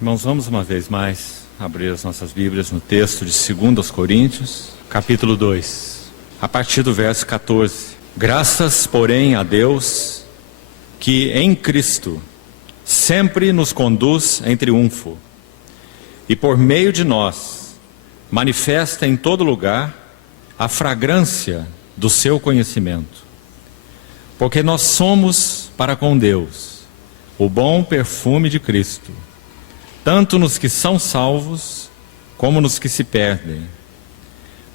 Irmãos, vamos uma vez mais abrir as nossas Bíblias no texto de 2 Coríntios, capítulo 2, a partir do verso 14. Graças, porém, a Deus, que em Cristo sempre nos conduz em triunfo, e por meio de nós manifesta em todo lugar a fragrância do seu conhecimento. Porque nós somos para com Deus o bom perfume de Cristo, tanto nos que são salvos, como nos que se perdem.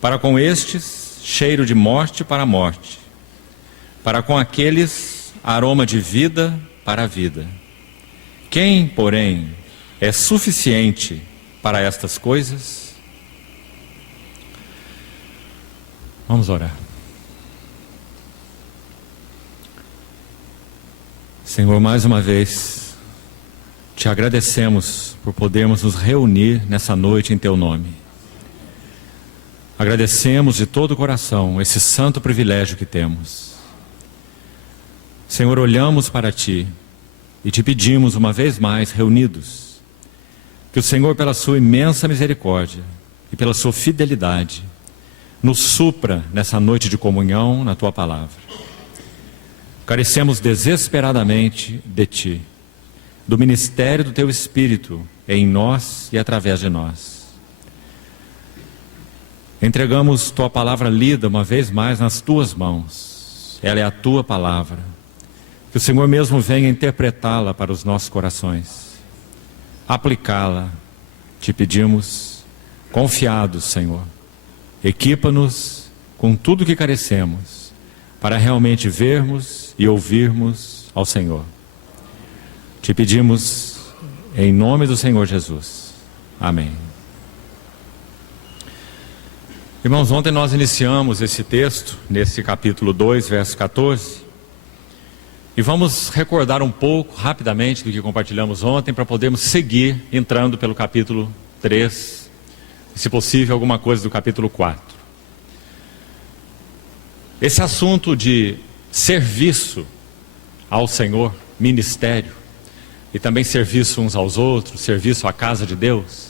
Para com estes, cheiro de morte para a morte. Para com aqueles, aroma de vida para a vida. Quem, porém, é suficiente para estas coisas? Vamos orar. Senhor, mais uma vez, te agradecemos por podermos nos reunir nessa noite em Teu nome. Agradecemos de todo o coração esse santo privilégio que temos. Senhor, olhamos para Ti e Te pedimos uma vez mais, reunidos, que o Senhor, pela Sua imensa misericórdia e pela Sua fidelidade, nos supra nessa noite de comunhão na Tua palavra. Carecemos desesperadamente de Ti, do ministério do Teu Espírito em nós e através de nós. Entregamos Tua palavra lida uma vez mais nas Tuas mãos. Ela é a Tua palavra. Que o Senhor mesmo venha interpretá-la para os nossos corações, aplicá-la. Te pedimos, confiados, Senhor. Equipa-nos com tudo que carecemos, para realmente vermos e ouvirmos ao Senhor. Te pedimos em nome do Senhor Jesus. Amém. Irmãos, ontem nós iniciamos esse texto, nesse capítulo 2, verso 14. E vamos recordar um pouco, rapidamente, do que compartilhamos ontem, para podermos seguir entrando pelo capítulo 3, e, se possível, alguma coisa do capítulo 4. Esse assunto de serviço ao Senhor, ministério, e também serviço uns aos outros, serviço à casa de Deus,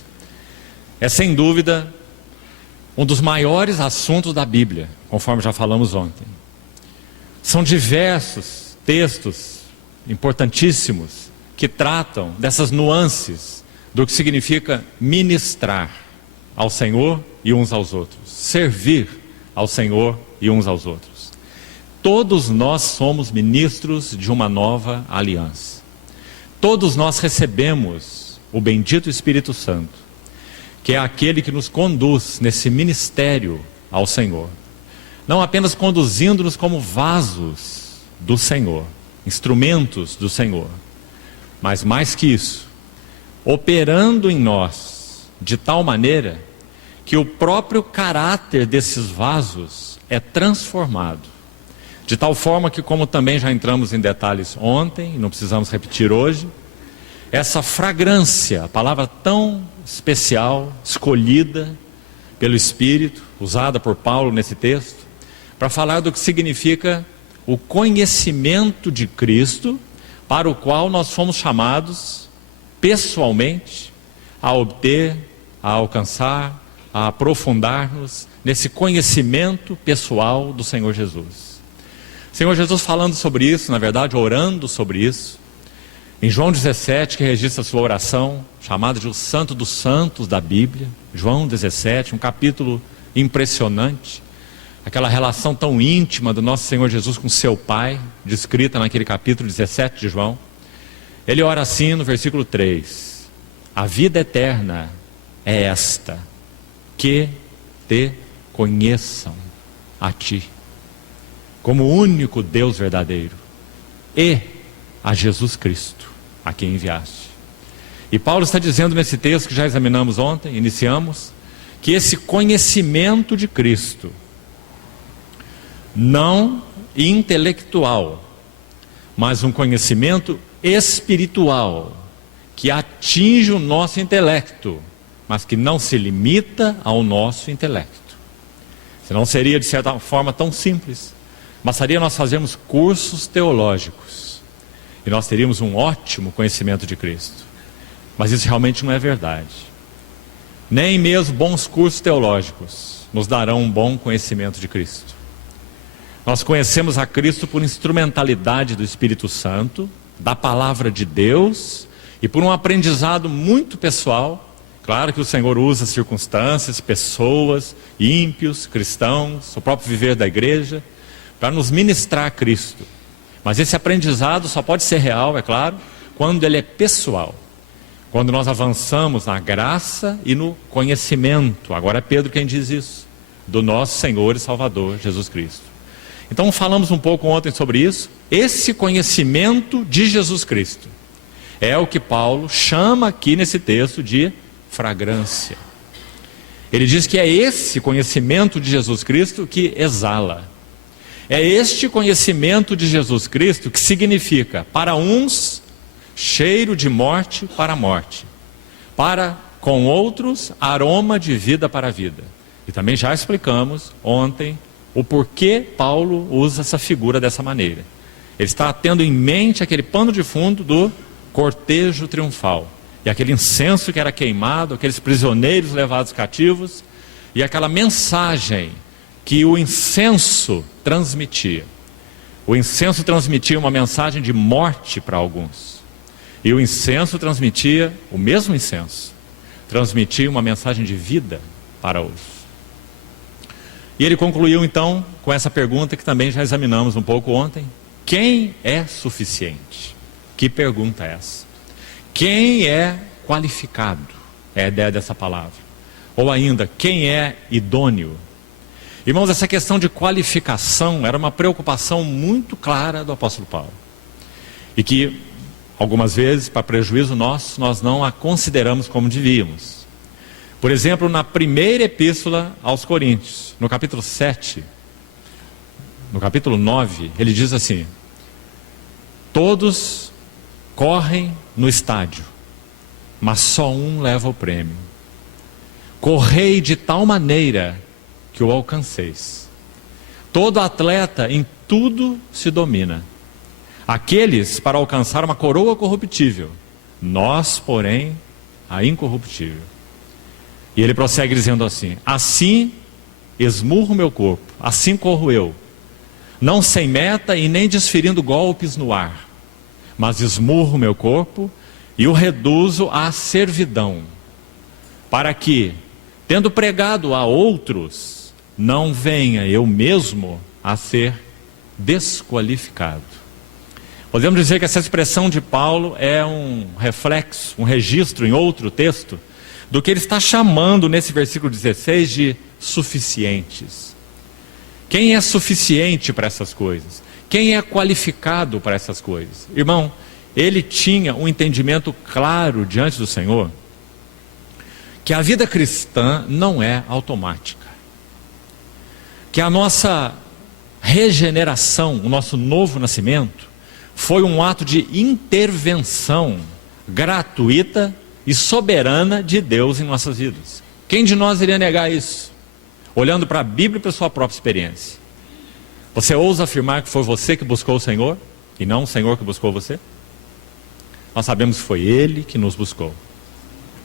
é sem dúvida um dos maiores assuntos da Bíblia, conforme já falamos ontem. São diversos textos importantíssimos que tratam dessas nuances do que significa ministrar ao Senhor e uns aos outros, servir ao Senhor e uns aos outros. Todos nós somos ministros de uma nova aliança. Todos nós recebemos o bendito Espírito Santo, que é aquele que nos conduz nesse ministério ao Senhor. Não apenas conduzindo-nos como vasos do Senhor, instrumentos do Senhor, mas mais que isso, operando em nós de tal maneira que o próprio caráter desses vasos é transformado. De tal forma que, como também já entramos em detalhes ontem, e não precisamos repetir hoje, essa fragrância, a palavra tão especial, escolhida pelo Espírito, usada por Paulo nesse texto, para falar do que significa o conhecimento de Cristo, para o qual nós fomos chamados pessoalmente a obter, a alcançar, a aprofundar-nos nesse conhecimento pessoal do Senhor Jesus. Senhor Jesus falando sobre isso, na verdade orando sobre isso, em João 17, que registra a sua oração, chamada de o Santo dos Santos da Bíblia, João 17, um capítulo impressionante, aquela relação tão íntima do nosso Senhor Jesus com seu Pai, descrita naquele capítulo 17 de João. Ele ora assim no versículo 3, a vida eterna é esta, que te conheçam a Ti, como o único Deus verdadeiro, e a Jesus Cristo, a quem enviaste. E Paulo está dizendo nesse texto que já examinamos ontem, iniciamos, que esse conhecimento de Cristo, não intelectual, mas um conhecimento espiritual, que atinge o nosso intelecto, mas que não se limita ao nosso intelecto. Senão seria de certa forma tão simples. Bastaria nós fazermos cursos teológicos e nós teríamos um ótimo conhecimento de Cristo. Mas isso realmente não é verdade. Nem mesmo bons cursos teológicos nos darão um bom conhecimento de Cristo. Nós conhecemos a Cristo por instrumentalidade do Espírito Santo, da palavra de Deus e por um aprendizado muito pessoal. Claro que o Senhor usa circunstâncias, pessoas, ímpios, cristãos, o próprio viver da igreja, para nos ministrar a Cristo. Mas esse aprendizado só pode ser real, é claro, quando ele é pessoal. Quando nós avançamos na graça e no conhecimento, agora é Pedro quem diz isso, do nosso Senhor e Salvador, Jesus Cristo. Então falamos um pouco ontem sobre isso. Esse conhecimento de Jesus Cristo é o que Paulo chama aqui nesse texto de fragrância. Ele diz que é esse conhecimento de Jesus Cristo que exala. É este conhecimento de Jesus Cristo que significa, para uns, cheiro de morte para a morte, para com outros, aroma de vida para a vida. E também já explicamos ontem o porquê Paulo usa essa figura dessa maneira. Ele está tendo em mente aquele pano de fundo do cortejo triunfal, e aquele incenso que era queimado, aqueles prisioneiros levados cativos, e aquela mensagem que o incenso transmitia. O incenso transmitia uma mensagem de morte para alguns, e o incenso transmitia, o mesmo incenso, transmitia uma mensagem de vida para outros. E ele concluiu então com essa pergunta que também já examinamos um pouco ontem: quem é suficiente? Que pergunta é essa? Quem é qualificado? É a ideia dessa palavra. Ou ainda, quem é idôneo? Irmãos, essa questão de qualificação era uma preocupação muito clara do apóstolo Paulo. E que, algumas vezes, para prejuízo nosso, nós não a consideramos como devíamos. Por exemplo, na primeira epístola aos Coríntios, no capítulo 7, no capítulo 9, ele diz assim: todos correm no estádio, mas só um leva o prêmio. Correi de tal maneira que o alcanceis. Todo atleta em tudo se domina. Aqueles para alcançar uma coroa corruptível, nós, porém, a incorruptível. E ele prossegue dizendo assim: assim esmurro meu corpo, assim corro eu, não sem meta e nem desferindo golpes no ar, mas esmurro meu corpo e o reduzo à servidão, para que, tendo pregado a outros, não venha eu mesmo a ser desqualificado. Podemos dizer que essa expressão de Paulo é um reflexo, um registro em outro texto, do que ele está chamando nesse versículo 16 de suficientes. Quem é suficiente para essas coisas? Quem é qualificado para essas coisas? Irmão, ele tinha um entendimento claro diante do Senhor, que a vida cristã não é automática. Que a nossa regeneração, o nosso novo nascimento, foi um ato de intervenção gratuita e soberana de Deus em nossas vidas. Quem de nós iria negar isso? Olhando para a Bíblia e para a sua própria experiência. Você ousa afirmar que foi você que buscou o Senhor e não o Senhor que buscou você? Nós sabemos que foi Ele que nos buscou.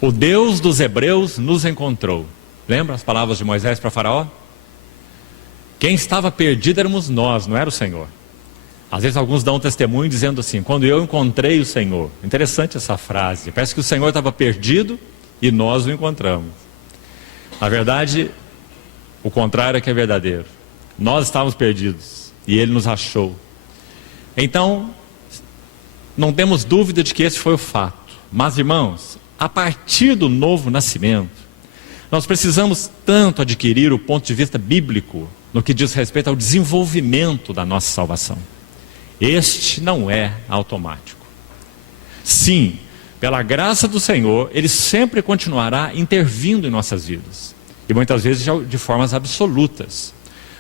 O Deus dos Hebreus nos encontrou. Lembra as palavras de Moisés para Faraó? Quem estava perdido éramos nós, não era o Senhor. Às vezes alguns dão testemunho dizendo assim: quando eu encontrei o Senhor. Interessante essa frase. Parece que o Senhor estava perdido e nós o encontramos. Na verdade, o contrário é que é verdadeiro. Nós estávamos perdidos e Ele nos achou. Então, não temos dúvida de que esse foi o fato. Mas, irmãos, a partir do novo nascimento, nós precisamos tanto adquirir o ponto de vista bíblico no que diz respeito ao desenvolvimento da nossa salvação. Este não é automático. Sim, pela graça do Senhor, Ele sempre continuará intervindo em nossas vidas. E muitas vezes de formas absolutas.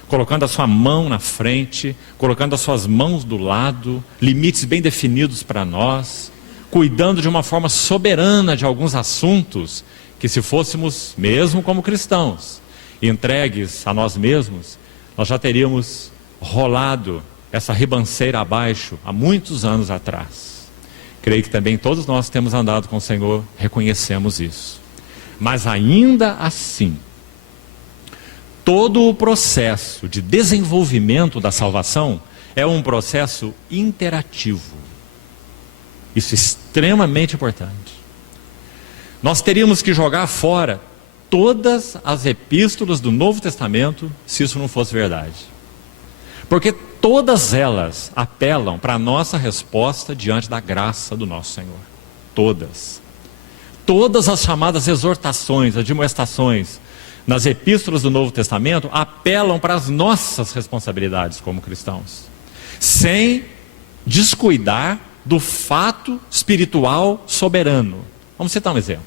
Colocando a sua mão na frente, colocando as suas mãos do lado, limites bem definidos para nós, cuidando de uma forma soberana de alguns assuntos, que se fôssemos, mesmo como cristãos, entregues a nós mesmos, nós já teríamos rolado essa ribanceira abaixo há muitos anos atrás. Creio que também todos nós temos andado com o Senhor, reconhecemos isso. Mas ainda assim, todo o processo de desenvolvimento da salvação é um processo interativo. Isso é extremamente importante. Nós teríamos que jogar fora todas as epístolas do Novo Testamento se isso não fosse verdade. Porque todas elas apelam para a nossa resposta diante da graça do nosso Senhor. Todas. Todas as chamadas exortações, admoestações nas epístolas do Novo Testamento apelam para as nossas responsabilidades como cristãos, sem descuidar do fato espiritual soberano. Vamos citar um exemplo.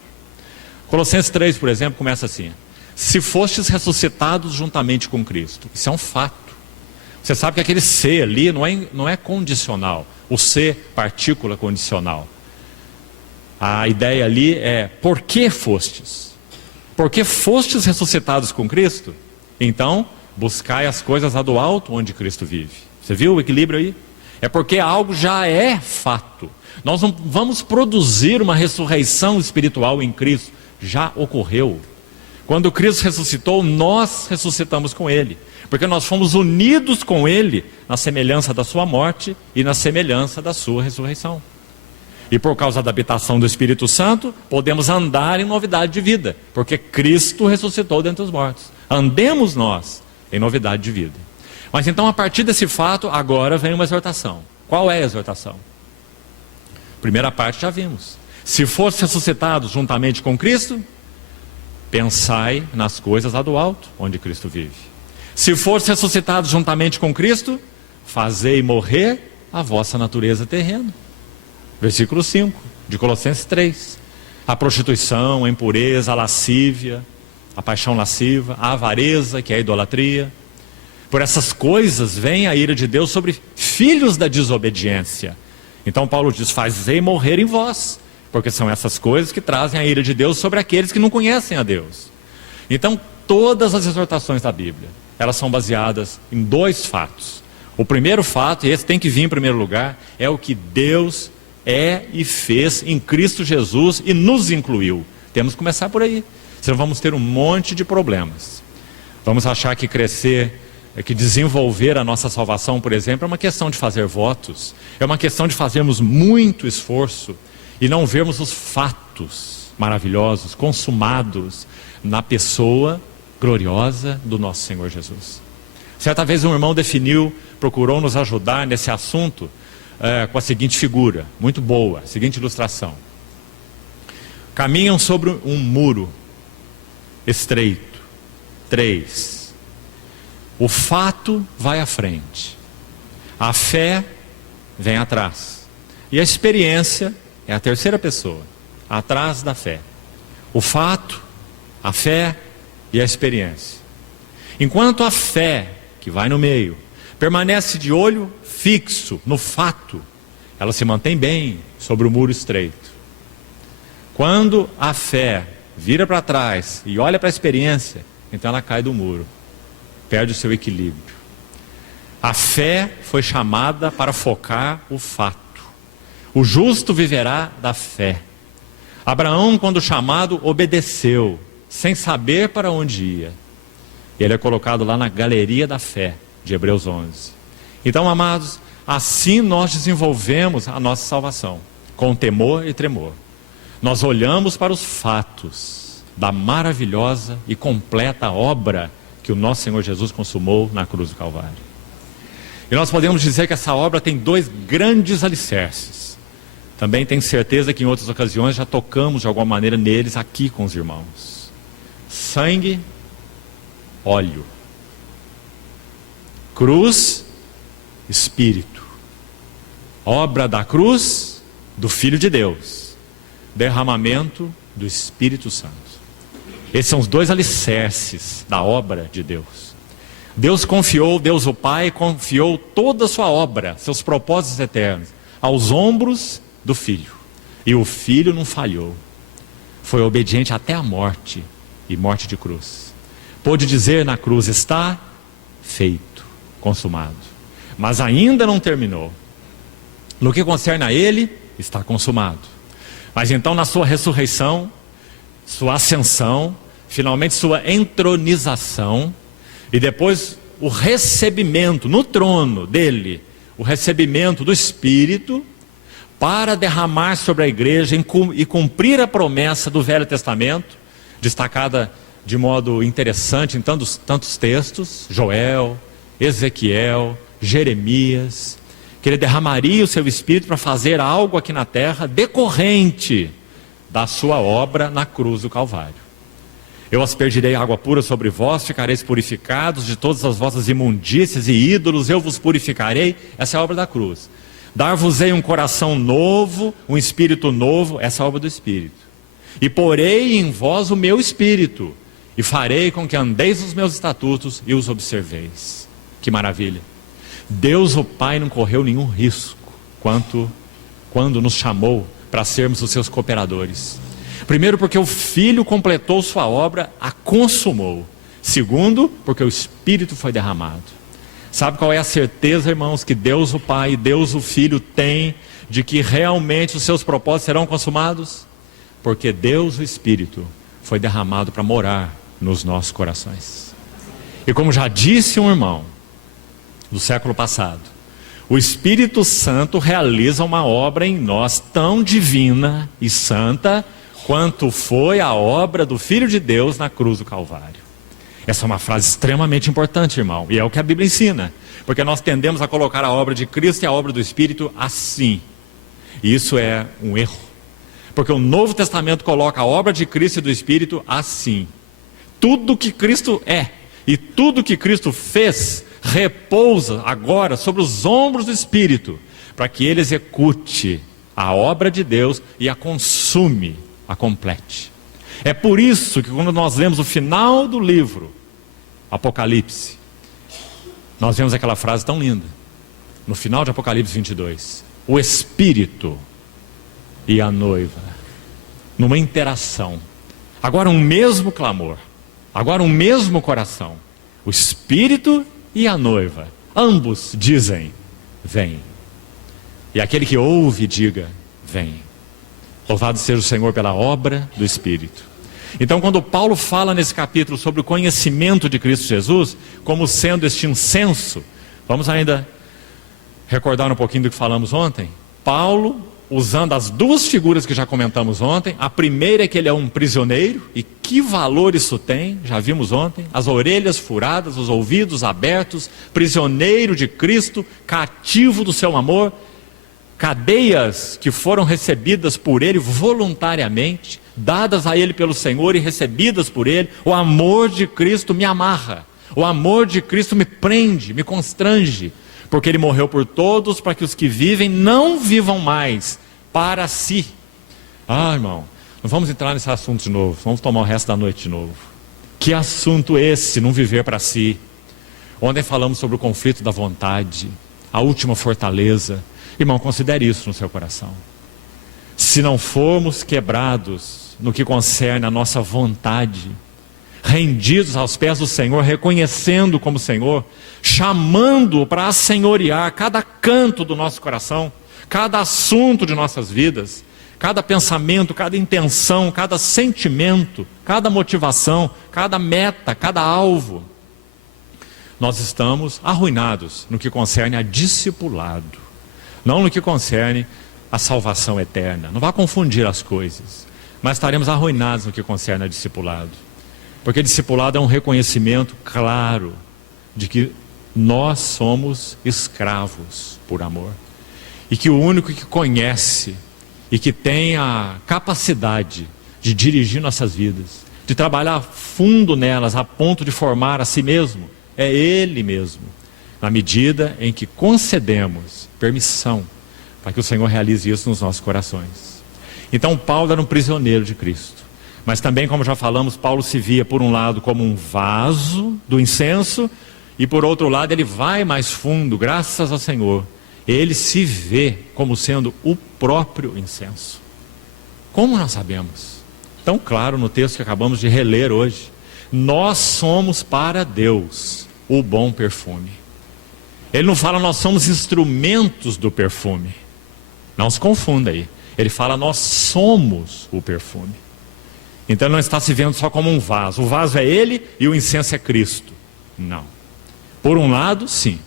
Colossenses 3, por exemplo, começa assim: se fostes ressuscitados juntamente com Cristo. Isso é um fato. Você sabe que aquele ser ali não é condicional. O ser, partícula condicional. A ideia ali é: por que fostes? Porque fostes ressuscitados com Cristo? Então, buscai as coisas lá do alto onde Cristo vive. Você viu o equilíbrio aí? É porque algo já é fato. Nós não vamos produzir uma ressurreição espiritual em Cristo. Já ocorreu. Quando Cristo ressuscitou, nós ressuscitamos com Ele. Porque nós fomos unidos com Ele na semelhança da sua morte e na semelhança da sua ressurreição. E por causa da habitação do Espírito Santo, podemos andar em novidade de vida. Porque Cristo ressuscitou dentre os mortos. Andemos nós em novidade de vida. Mas então, a partir desse fato, agora vem uma exortação. Qual é a exortação? Primeira parte já vimos. Se fosse ressuscitados juntamente com Cristo, pensai nas coisas lá do alto, onde Cristo vive. Se fosse ressuscitados juntamente com Cristo, fazei morrer a vossa natureza terrena. Versículo 5 de Colossenses 3. A prostituição, a impureza, a lascívia, a paixão lasciva, a avareza, que é a idolatria. Por essas coisas vem a ira de Deus sobre filhos da desobediência. Então Paulo diz: fazei morrer em vós. Porque são essas coisas que trazem a ira de Deus sobre aqueles que não conhecem a Deus. Então, todas as exortações da Bíblia, elas são baseadas em dois fatos. O primeiro fato, e esse tem que vir em primeiro lugar, é o que Deus é e fez em Cristo Jesus e nos incluiu. Temos que começar por aí, senão vamos ter um monte de problemas. Vamos achar que crescer, que desenvolver a nossa salvação, por exemplo, é uma questão de fazer votos, é uma questão de fazermos muito esforço e não vermos os fatos maravilhosos, consumados na pessoa gloriosa do nosso Senhor Jesus. Certa vez um irmão procurou nos ajudar nesse assunto com a seguinte figura, muito boa, a seguinte ilustração. Caminham sobre um muro estreito, 3. O fato vai à frente, a fé vem atrás, e a experiência é a terceira pessoa, atrás da fé. O fato, a fé e a experiência. Enquanto a fé, que vai no meio, permanece de olho fixo no fato, ela se mantém bem sobre o muro estreito. Quando a fé vira para trás e olha para a experiência, então ela cai do muro, perde o seu equilíbrio. A fé foi chamada para focar o fato. O justo viverá da fé. Abraão, quando chamado, obedeceu, sem saber para onde ia. Ele é colocado lá na galeria da fé, de Hebreus 11. Então, amados, assim nós desenvolvemos a nossa salvação, com temor e tremor. Nós olhamos para os fatos da maravilhosa e completa obra que o nosso Senhor Jesus consumou na cruz do Calvário. E nós podemos dizer que essa obra tem 2 grandes alicerces. Também tenho certeza que em outras ocasiões já tocamos de alguma maneira neles aqui com os irmãos. Sangue, óleo. Cruz, Espírito. Obra da cruz do Filho de Deus. Derramamento do Espírito Santo. Esses são os 2 alicerces da obra de Deus. Deus o Pai confiou toda a sua obra, seus propósitos eternos, aos ombros do Filho. E o Filho não falhou. Foi obediente até a morte, e morte de cruz. Pôde dizer na cruz: está feito, consumado. Mas ainda não terminou. No que concerne a Ele, está consumado. Mas então na sua ressurreição, sua ascensão, finalmente sua entronização, e depois o recebimento no trono dele, o recebimento do Espírito, para derramar sobre a igreja e cumprir a promessa do Velho Testamento, destacada de modo interessante em tantos textos, Joel, Ezequiel, Jeremias, que ele derramaria o seu Espírito para fazer algo aqui na terra decorrente da sua obra na cruz do Calvário. Eu aspergirei água pura sobre vós, ficareis purificados de todas as vossas imundícias e ídolos, eu vos purificarei. Essa é a obra da cruz. Dar-vos-ei um coração novo, um espírito novo, essa é a obra do Espírito. E porei em vós o meu Espírito, e farei com que andeis nos meus estatutos e os observeis. Que maravilha! Deus o Pai não correu nenhum risco quando nos chamou para sermos os seus cooperadores. Primeiro, porque o Filho completou sua obra, a consumou. Segundo, porque o Espírito foi derramado. Sabe qual é a certeza, irmãos, que Deus o Pai e Deus o Filho têm de que realmente os seus propósitos serão consumados? Porque Deus o Espírito foi derramado para morar nos nossos corações. E como já disse um irmão do século passado, o Espírito Santo realiza uma obra em nós tão divina e santa quanto foi a obra do Filho de Deus na cruz do Calvário. Essa é uma frase extremamente importante, irmão, e é o que a Bíblia ensina, porque nós tendemos a colocar a obra de Cristo e a obra do Espírito assim, e isso é um erro, porque o Novo Testamento coloca a obra de Cristo e do Espírito assim. Tudo que Cristo é e tudo que Cristo fez repousa agora sobre os ombros do Espírito, para que ele execute a obra de Deus e a consume, a complete. É por isso que quando nós lemos o final do livro Apocalipse, nós vemos aquela frase tão linda, no final de Apocalipse 22, o Espírito e a noiva, numa interação, agora um mesmo clamor, agora um mesmo coração, o Espírito e a noiva, ambos dizem, vem. E aquele que ouve, diga, vem. Louvado seja o Senhor pela obra do Espírito. Então, quando Paulo fala nesse capítulo sobre o conhecimento de Cristo Jesus, como sendo este incenso, vamos ainda recordar um pouquinho do que falamos ontem. Paulo, usando as duas figuras que já comentamos ontem, a primeira é que ele é um prisioneiro, e que valor isso tem, já vimos ontem, as orelhas furadas, os ouvidos abertos, prisioneiro de Cristo, cativo do seu amor, cadeias que foram recebidas por ele voluntariamente, dadas a ele pelo Senhor e recebidas por ele. O amor de Cristo me amarra, o amor de Cristo me prende, me constrange, porque ele morreu por todos, para que os que vivem não vivam mais para si. Irmão, não vamos entrar nesse assunto de novo, vamos tomar o resto da noite de novo. Que assunto esse, não viver para si? Ontem falamos sobre o conflito da vontade, a última fortaleza. Irmão, considere isso no seu coração. Se não formos quebrados no que concerne a nossa vontade, rendidos aos pés do Senhor, reconhecendo como Senhor, chamando-o para assenhorear cada canto do nosso coração, cada assunto de nossas vidas, cada pensamento, cada intenção, cada sentimento, cada motivação, cada meta, cada alvo, nós estamos arruinados no que concerne a discipulado. Não no que concerne a salvação eterna. Não vá confundir as coisas. Mas estaremos arruinados no que concerne a discipulado. Porque discipulado é um reconhecimento claro de que nós somos escravos por amor. E que o único que conhece e que tem a capacidade de dirigir nossas vidas, de trabalhar fundo nelas a ponto de formar a si mesmo, é Ele mesmo. Na medida em que concedemos permissão para que o Senhor realize isso nos nossos corações. Então Paulo era um prisioneiro de Cristo, mas também, como já falamos, Paulo se via por um lado como um vaso do incenso, e por outro lado ele vai mais fundo, graças ao Senhor, ele se vê como sendo o próprio incenso. Como nós sabemos? Tão claro no texto que acabamos de reler hoje, nós somos para Deus o bom perfume. Ele não fala nós somos instrumentos do perfume. Não se confunda aí. Ele fala, nós somos o perfume. Então ele não está se vendo só como um vaso. O vaso é ele e o incenso é Cristo. Não. Por um lado, sim.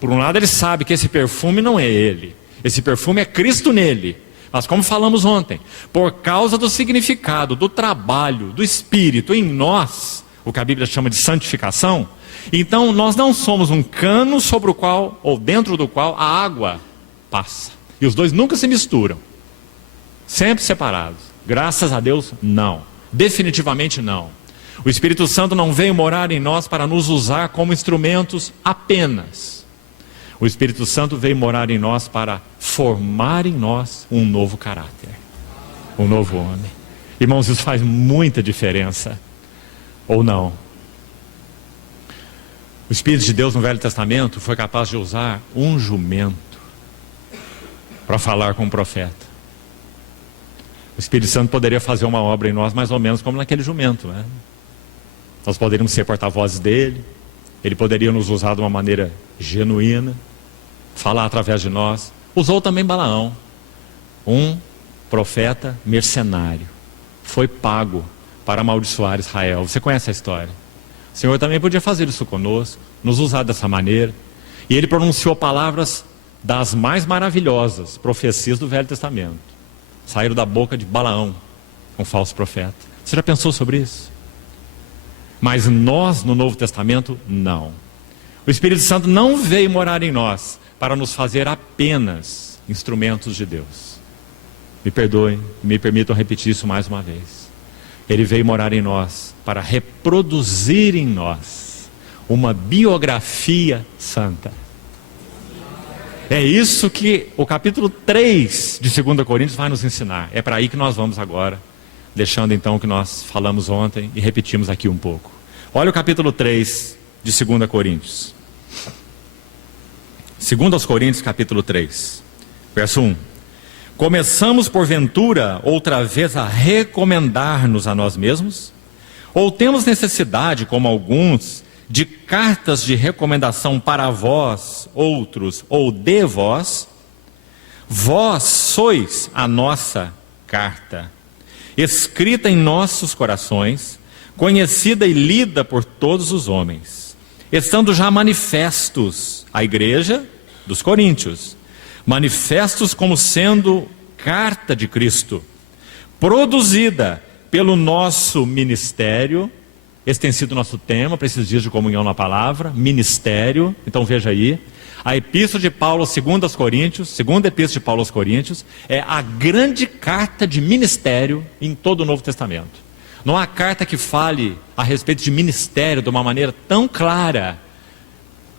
Por um lado ele sabe que esse perfume não é ele. Esse perfume é Cristo nele. Mas como falamos ontem, por causa do significado, do trabalho, do Espírito em nós, o que a Bíblia chama de santificação, então nós não somos um cano sobre o qual, ou dentro do qual, a água passa. E os dois nunca se misturam. Sempre separados. Graças a Deus, não. Definitivamente não. O Espírito Santo não veio morar em nós para nos usar como instrumentos apenas. O Espírito Santo veio morar em nós para formar em nós um novo caráter, um novo homem. Irmãos, isso faz muita diferença, ou não? O Espírito de Deus no Velho Testamento foi capaz de usar um jumento para falar com o profeta. O Espírito Santo poderia fazer uma obra em nós mais ou menos como naquele jumento, né? Nós poderíamos ser porta-vozes dele, ele poderia nos usar de uma maneira genuína, falar através de nós. Usou também Balaão, um profeta mercenário, foi pago para amaldiçoar Israel. Você conhece a história? O Senhor também podia fazer isso conosco, nos usar dessa maneira. E ele pronunciou palavras das mais maravilhosas profecias do Velho Testamento. Saíram da boca de Balaão, um falso profeta. Você já pensou sobre isso? Mas nós, no Novo Testamento, não. O Espírito Santo não veio morar em nós para nos fazer apenas instrumentos de Deus. Me perdoem, me permitam repetir isso mais uma vez. Ele veio morar em nós para reproduzir em nós uma biografia santa. É isso que o capítulo 3 de 2 Coríntios vai nos ensinar. É para aí que nós vamos agora, deixando então o que nós falamos ontem e repetimos aqui um pouco. Olha o capítulo 3 de 2 Coríntios. 2 aos Coríntios, capítulo 3, verso 1. Começamos porventura outra vez a recomendar-nos a nós mesmos? Ou temos necessidade, como alguns, de cartas de recomendação para vós, outros, ou de vós? Vós sois a nossa carta, escrita em nossos corações, conhecida e lida por todos os homens, estando já manifestos à igreja dos Coríntios, manifestos como sendo carta de Cristo, produzida pelo nosso ministério. Esse tem sido o nosso tema para esses dias de comunhão na palavra, ministério. Então veja aí, a epístola de Paulo, 2 aos Coríntios, segunda epístola de Paulo aos Coríntios, é a grande carta de ministério em todo o Novo Testamento. Não há carta que fale a respeito de ministério de uma maneira tão clara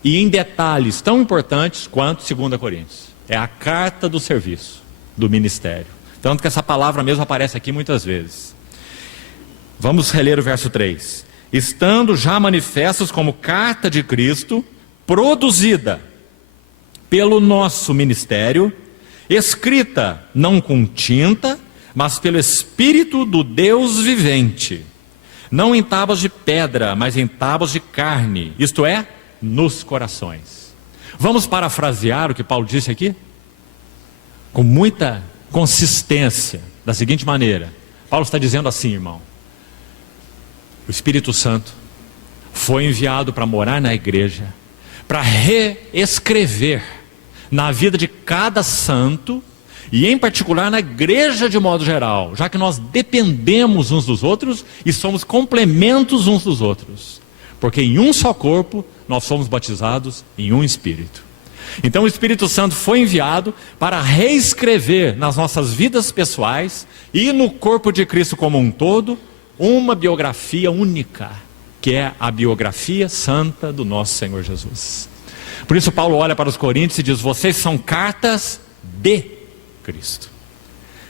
e em detalhes tão importantes quanto 2 Coríntios. É a carta do serviço, do ministério. Tanto que essa palavra mesmo aparece aqui muitas vezes. Vamos reler o verso 3. Estando já manifestos como carta de Cristo, produzida pelo nosso ministério, escrita não com tinta, mas pelo Espírito do Deus vivente, não em tábuas de pedra, mas em tábuas de carne, isto é, nos corações. Vamos parafrasear o que Paulo disse aqui? Com muita consistência, da seguinte maneira. Paulo está dizendo assim, irmão: o Espírito Santo foi enviado para morar na igreja, para reescrever na vida de cada santo, e em particular na igreja de modo geral, já que nós dependemos uns dos outros e somos complementos uns dos outros, porque em um só corpo nós somos batizados em um Espírito. Então o Espírito Santo foi enviado para reescrever nas nossas vidas pessoais e no corpo de Cristo como um todo, uma biografia única, que é a biografia santa do nosso Senhor Jesus. Por isso Paulo olha para os Coríntios e diz: vocês são cartas de Cristo,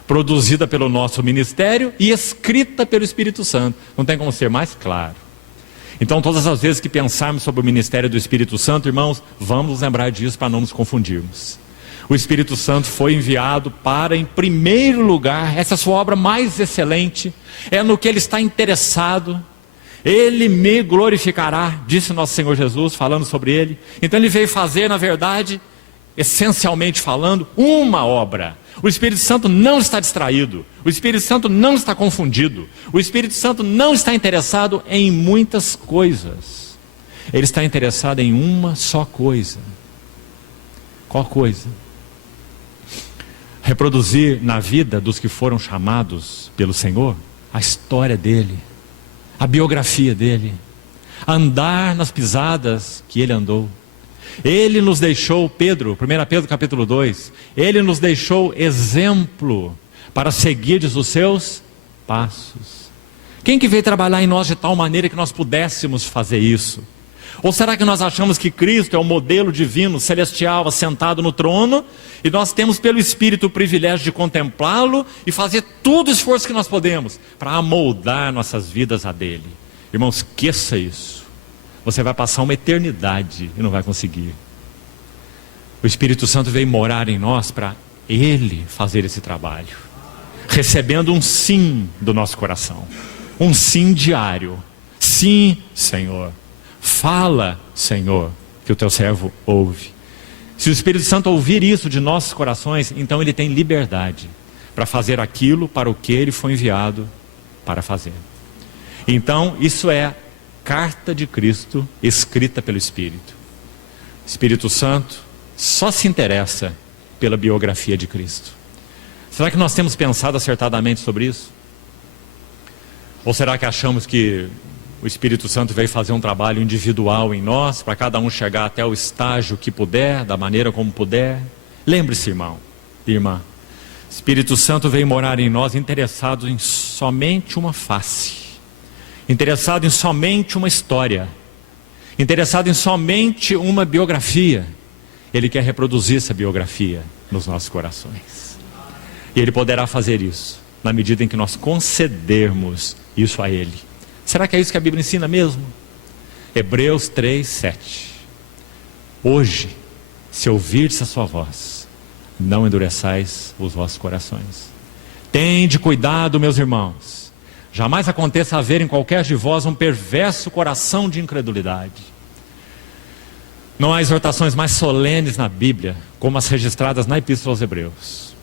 produzida pelo nosso ministério e escrita pelo Espírito Santo. Não tem como ser mais claro. Então todas as vezes que pensarmos sobre o ministério do Espírito Santo, irmãos, vamos nos lembrar disso para não nos confundirmos. O Espírito Santo foi enviado para, em primeiro lugar, essa é a sua obra mais excelente, é no que Ele está interessado. Ele me glorificará, disse nosso Senhor Jesus, falando sobre Ele. Então Ele veio fazer, na verdade, essencialmente falando, uma obra. O Espírito Santo não está distraído. O Espírito Santo não está confundido. O Espírito Santo não está interessado em muitas coisas. Ele está interessado em uma só coisa. Qual coisa? Reproduzir na vida dos que foram chamados pelo Senhor a história dele, a biografia dele, andar nas pisadas que ele andou. Ele nos deixou, 1 Pedro capítulo 2, ele nos deixou exemplo para seguir os seus passos. Quem que veio trabalhar em nós de tal maneira que nós pudéssemos fazer isso? Ou será que nós achamos que Cristo é o modelo divino, celestial, assentado no trono, e nós temos pelo Espírito o privilégio de contemplá-lo e fazer todo o esforço que nós podemos para amoldar nossas vidas a dele? Irmão, esqueça isso. Você vai passar uma eternidade e não vai conseguir. O Espírito Santo veio morar em nós para ele fazer esse trabalho, recebendo um sim do nosso coração, um sim diário. Sim, Senhor. Fala, Senhor, que o teu servo ouve. Se o Espírito Santo ouvir isso de nossos corações, então ele tem liberdade para fazer aquilo para o que ele foi enviado para fazer. Então, isso é carta de Cristo escrita pelo Espírito. O Espírito Santo só se interessa pela biografia de Cristo. Será que nós temos pensado acertadamente sobre isso? Ou será que achamos que o Espírito Santo veio fazer um trabalho individual em nós, para cada um chegar até o estágio que puder, da maneira como puder? Lembre-se, irmão e irmã, o Espírito Santo veio morar em nós interessado em somente uma face, interessado em somente uma história, interessado em somente uma biografia. Ele quer reproduzir essa biografia nos nossos corações. E ele poderá fazer isso na medida em que nós concedermos isso a ele. Será que é isso que a Bíblia ensina mesmo? Hebreus 3:7. Hoje, se ouvirdes a sua voz, não endureçais os vossos corações. Tende cuidado, meus irmãos. Jamais aconteça haver em qualquer de vós um perverso coração de incredulidade. Não há exortações mais solenes na Bíblia como as registradas na Epístola aos Hebreus.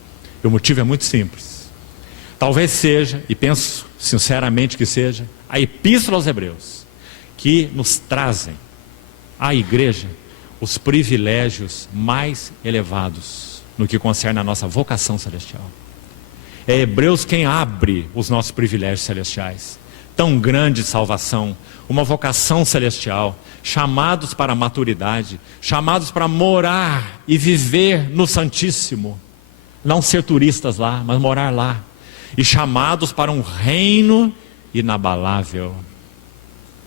E o motivo é muito simples. Talvez seja, e penso sinceramente que seja, a Epístola aos Hebreus que nos trazem à igreja os privilégios mais elevados no que concerne a nossa vocação celestial. É Hebreus quem abre os nossos privilégios celestiais. Tão grande salvação, uma vocação celestial, chamados para a maturidade, chamados para morar e viver no Santíssimo, não ser turistas lá, mas morar lá, e chamados para um reino inabalável.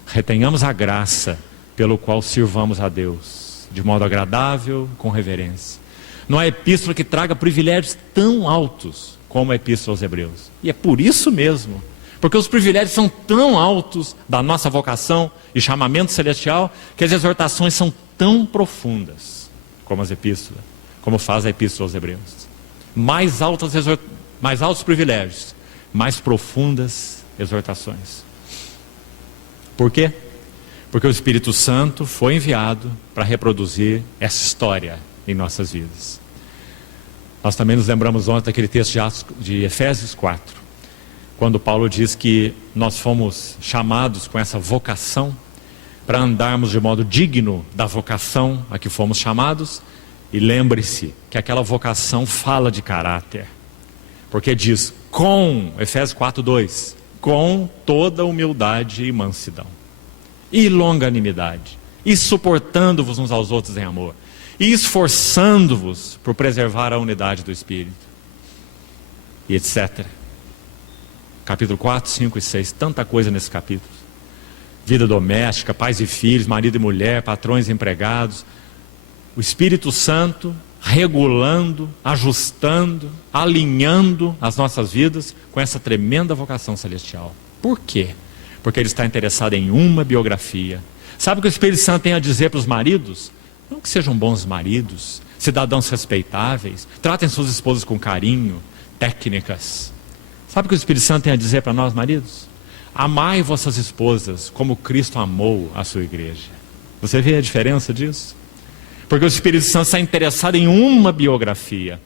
Retenhamos a graça pelo qual sirvamos a Deus de modo agradável, com reverência. Não há epístola que traga privilégios tão altos como a Epístola aos Hebreus. E é por isso mesmo, porque os privilégios são tão altos da nossa vocação e chamamento celestial, que as exortações são tão profundas como as epístolas, como faz a Epístola aos Hebreus. Mais altos privilégios, mais profundas exortações. Por quê? Porque o Espírito Santo foi enviado para reproduzir essa história em nossas vidas. Nós também nos lembramos ontem daquele texto de Efésios 4, quando Paulo diz que nós fomos chamados com essa vocação para andarmos de modo digno da vocação a que fomos chamados. E lembre-se que aquela vocação fala de caráter, porque diz Efésios 4:2, com toda humildade e mansidão, e longanimidade, e suportando-vos uns aos outros em amor, e esforçando-vos por preservar a unidade do Espírito, e etc. Capítulo 4, 5 e 6, tanta coisa nesse capítulo. Vida doméstica, pais e filhos, marido e mulher, patrões e empregados. O Espírito Santo regulando, ajustando, alinhando as nossas vidas com essa tremenda vocação celestial. Por quê? Porque ele está interessado em uma biografia. Sabe o que o Espírito Santo tem a dizer para os maridos? Não que sejam bons maridos, cidadãos respeitáveis, tratem suas esposas com carinho, técnicas. Sabe o que o Espírito Santo tem a dizer para nós, maridos? Amai vossas esposas como Cristo amou a sua igreja. Você vê a diferença disso? Porque o Espírito Santo está interessado em uma biografia.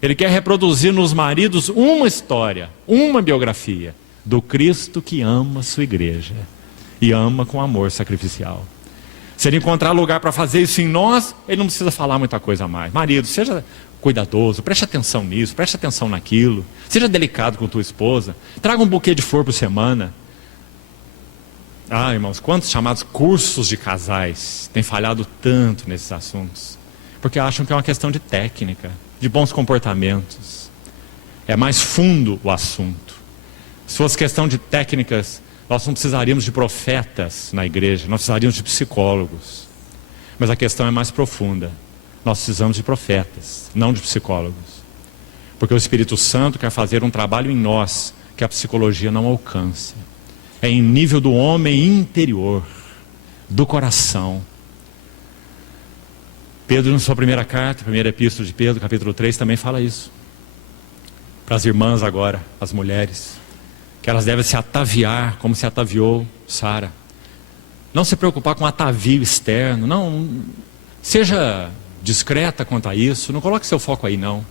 Ele quer reproduzir nos maridos uma história, uma biografia do Cristo que ama sua igreja e ama com amor sacrificial. Se ele encontrar lugar para fazer isso em nós, ele não precisa falar muita coisa a mais. Marido, seja cuidadoso, preste atenção nisso, preste atenção naquilo, seja delicado com tua esposa, traga um buquê de flor por semana. Ah, irmãos, quantos chamados cursos de casais têm falhado tanto nesses assuntos? Porque acham que é uma questão de técnica, de bons comportamentos. É mais fundo o assunto. Se fosse questão de técnicas, nós não precisaríamos de profetas na igreja, nós precisaríamos de psicólogos. Mas a questão é mais profunda. Nós precisamos de profetas, não de psicólogos. Porque o Espírito Santo quer fazer um trabalho em nós que a psicologia não alcança. É em nível do homem interior, do coração. Pedro, na sua primeira carta, primeira epístola de Pedro, capítulo 3, também fala isso. Para as irmãs agora, as mulheres, que elas devem se ataviar como se ataviou Sara. Não se preocupar com atavio externo, não. Seja discreta quanto a isso, não coloque seu foco aí não.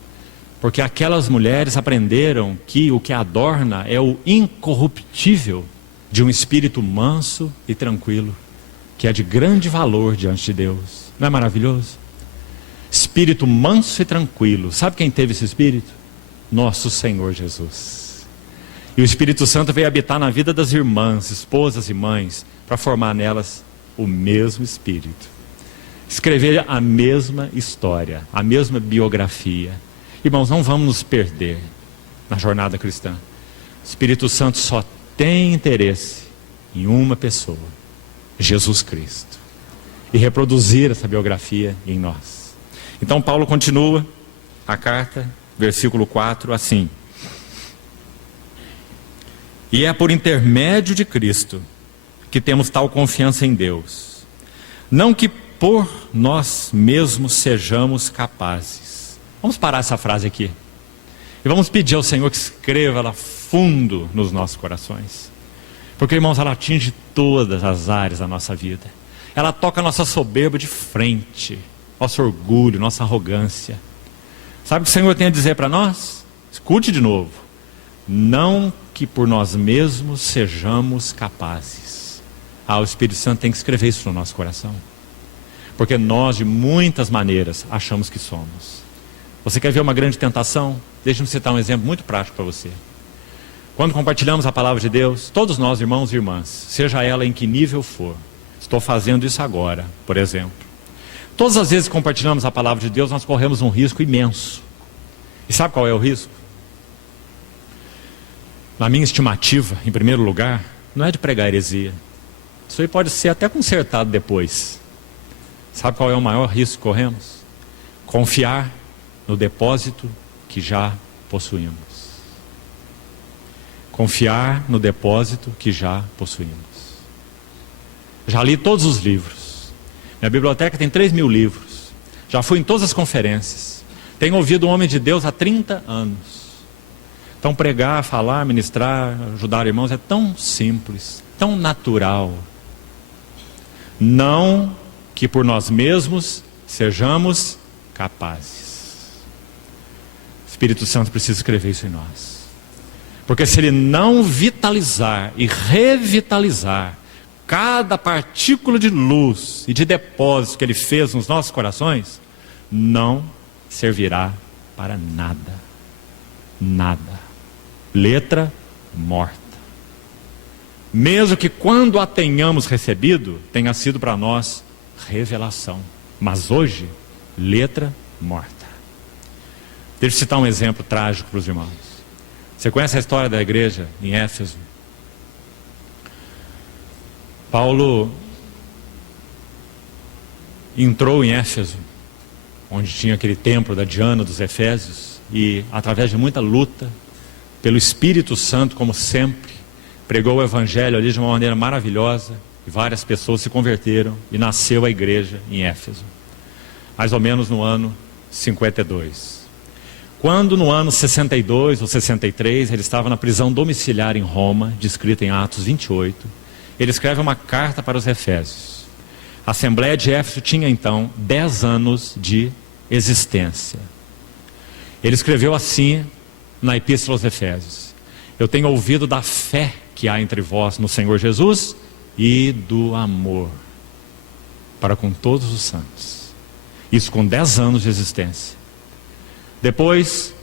Porque aquelas mulheres aprenderam que o que adorna é o incorruptível de um espírito manso e tranquilo, que é de grande valor diante de Deus. Não é maravilhoso? Espírito manso e tranquilo. Sabe quem teve esse espírito? Nosso Senhor Jesus. E o Espírito Santo veio habitar na vida das irmãs, esposas e mães, para formar nelas o mesmo espírito. Escrever a mesma história, a mesma biografia. Irmãos, não vamos nos perder na jornada cristã. O Espírito Santo só tem interesse em uma pessoa, Jesus Cristo. E reproduzir essa biografia em nós. Então Paulo continua a carta, versículo 4, assim: e é por intermédio de Cristo que temos tal confiança em Deus. Não que por nós mesmos sejamos capazes. Vamos parar essa frase aqui. E vamos pedir ao Senhor que escreva ela fundo nos nossos corações. Porque, irmãos, ela atinge todas as áreas da nossa vida. Ela toca a nossa soberba de frente, nosso orgulho, nossa arrogância. Sabe o que o Senhor tem a dizer para nós? Escute de novo. Não que por nós mesmos sejamos capazes. O Espírito Santo tem que escrever isso no nosso coração. Porque nós, de muitas maneiras, achamos que somos. Você quer ver uma grande tentação? Deixe-me citar um exemplo muito prático para você. Quando compartilhamos a palavra de Deus, todos nós, irmãos e irmãs, seja ela em que nível for, estou fazendo isso agora, por exemplo. Todas as vezes que compartilhamos a palavra de Deus, nós corremos um risco imenso. E sabe qual é o risco? Na minha estimativa, em primeiro lugar, não é de pregar heresia. Isso aí pode ser até consertado depois. Sabe qual é o maior risco que corremos? Confiar no depósito que já possuímos. Confiar no depósito que já possuímos. Já li todos os livros. Minha biblioteca tem 3.000 livros. Já fui em todas as conferências. Tenho ouvido um homem de Deus há 30 anos. Então pregar, falar, ministrar, ajudar irmãos é tão simples, tão natural. Não que por nós mesmos sejamos capazes. O Espírito Santo precisa escrever isso em nós. Porque se ele não vitalizar e revitalizar cada partícula de luz e de depósito que ele fez nos nossos corações, não servirá para nada. Nada. Letra morta. Mesmo que quando a tenhamos recebido, tenha sido para nós revelação. Mas hoje, letra morta. Deixa eu citar um exemplo trágico para os irmãos. Você conhece a história da igreja em Éfeso? Paulo entrou em Éfeso, onde tinha aquele templo da Diana dos Efésios, e através de muita luta, pelo Espírito Santo, como sempre, pregou o Evangelho ali de uma maneira maravilhosa, e várias pessoas se converteram, e nasceu a igreja em Éfeso, mais ou menos no ano 52. Quando no ano 62 ou 63, ele estava na prisão domiciliar em Roma, descrita em Atos 28, ele escreve uma carta para os Efésios. A Assembleia de Éfeso tinha então 10 anos de existência. Ele escreveu assim na Epístola aos Efésios: eu tenho ouvido da fé que há entre vós no Senhor Jesus e do amor para com todos os santos. Isso com 10 anos de existência. Depois,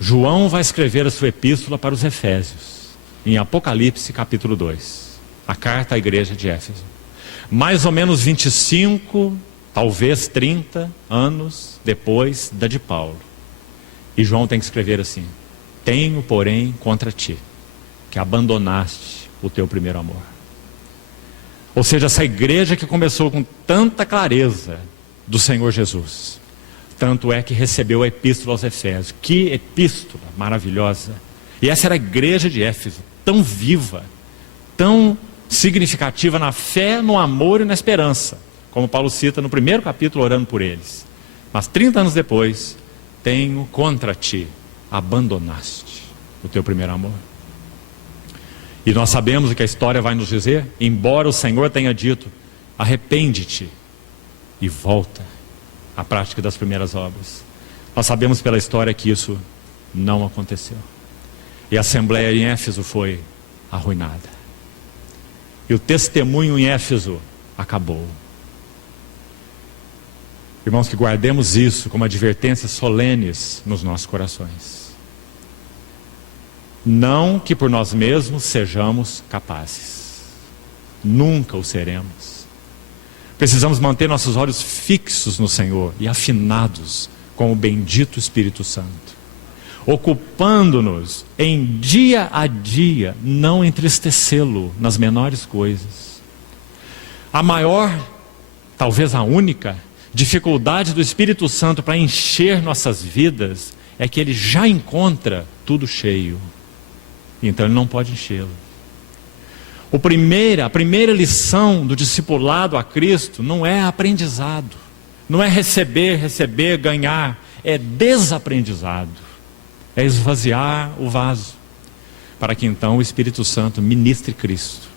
João vai escrever a sua epístola para os Efésios, em Apocalipse capítulo 2, a carta à igreja de Éfeso. Mais ou menos 25, talvez 30 anos depois da de Paulo. E João tem que escrever assim: tenho, porém, contra ti, que abandonaste o teu primeiro amor. Ou seja, essa igreja que começou com tanta clareza do Senhor Jesus, tanto é que recebeu a epístola aos Efésios. Que epístola maravilhosa! E essa era a igreja de Éfeso, tão viva, tão significativa na fé, no amor e na esperança, como Paulo cita no primeiro capítulo, orando por eles. Mas 30 anos depois, tenho contra ti, abandonaste o teu primeiro amor. E nós sabemos o que a história vai nos dizer, embora o Senhor tenha dito: arrepende-te e volta à prática das primeiras obras. Nós sabemos pela história que isso não aconteceu. E a Assembleia em Éfeso foi arruinada. E o testemunho em Éfeso acabou. Irmãos, que guardemos isso como advertências solenes nos nossos corações. Não que por nós mesmos sejamos capazes. Nunca o seremos. Precisamos manter nossos olhos fixos no Senhor e afinados com o bendito Espírito Santo, ocupando-nos em dia a dia, não entristecê-lo nas menores coisas. A maior, talvez a única, dificuldade do Espírito Santo para encher nossas vidas é que ele já encontra tudo cheio, então ele não pode enchê-lo. A primeira lição do discipulado a Cristo não é aprendizado, não é receber, ganhar, é desaprendizado, é esvaziar o vaso, para que então o Espírito Santo ministre Cristo.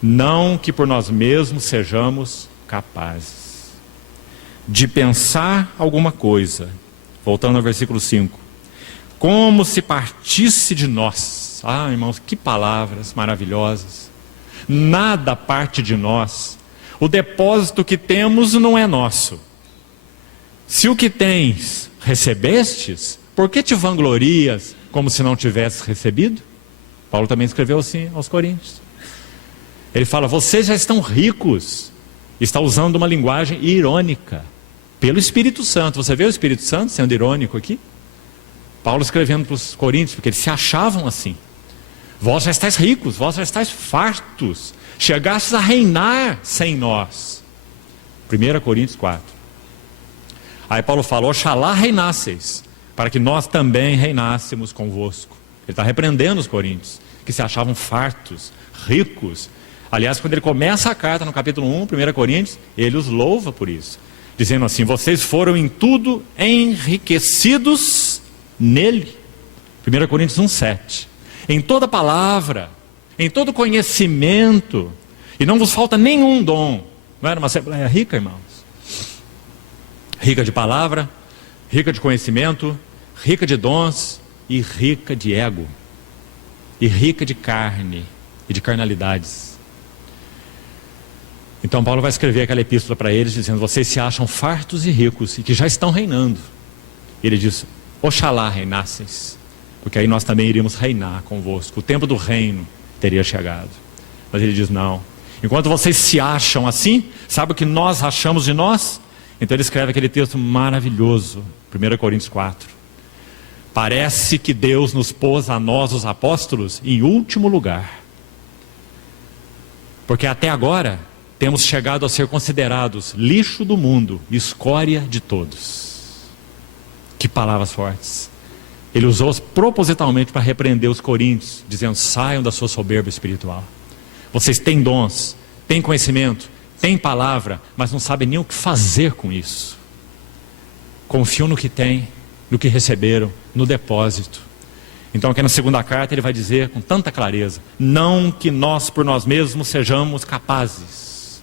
Não que por nós mesmos sejamos capazes de pensar alguma coisa, voltando ao versículo 5, como se partisse de nós. Ah, irmãos, que palavras maravilhosas. Nada parte de nós. O depósito que temos não é nosso. Se o que tens recebestes, por que te vanglorias como se não tivesses recebido? Paulo também escreveu assim aos Coríntios. Ele fala: vocês já estão ricos. Está usando uma linguagem irônica, pelo Espírito Santo. Você vê o Espírito Santo sendo irônico aqui? Paulo escrevendo para os Coríntios, porque eles se achavam assim. Vós já estáis ricos, vós já estáis fartos, chegastes a reinar sem nós. 1 Coríntios 4. Aí Paulo falou: oxalá reinasseis, para que nós também reinássemos convosco. Ele está repreendendo os coríntios, que se achavam fartos, ricos. Aliás, quando ele começa a carta no capítulo 1, 1 Coríntios, ele os louva por isso, dizendo assim: vocês foram em tudo enriquecidos nele. 1 Coríntios 1:7. Em toda palavra, em todo conhecimento, e não vos falta nenhum dom. Não era uma assembleia rica, irmãos? Rica de palavra, rica de conhecimento, rica de dons e rica de ego, e rica de carne e de carnalidades. Então Paulo vai escrever aquela epístola para eles, dizendo: vocês se acham fartos e ricos e que já estão reinando. Ele diz: oxalá reinasseis, porque aí nós também iríamos reinar convosco. O tempo do reino teria chegado. Mas ele diz: não, enquanto vocês se acham assim, sabe o que nós achamos de nós? Então ele escreve aquele texto maravilhoso, 1 Coríntios 4. Parece que Deus nos pôs a nós, os apóstolos, em último lugar, porque até agora temos chegado a ser considerados lixo do mundo, escória de todos. Que palavras fortes. Ele usou propositalmente para repreender os coríntios, dizendo: saiam da sua soberba espiritual. Vocês têm dons, têm conhecimento, têm palavra, mas não sabem nem o que fazer com isso. Confiam no que têm, no que receberam, no depósito. Então aqui na segunda carta ele vai dizer com tanta clareza: não que nós por nós mesmos sejamos capazes,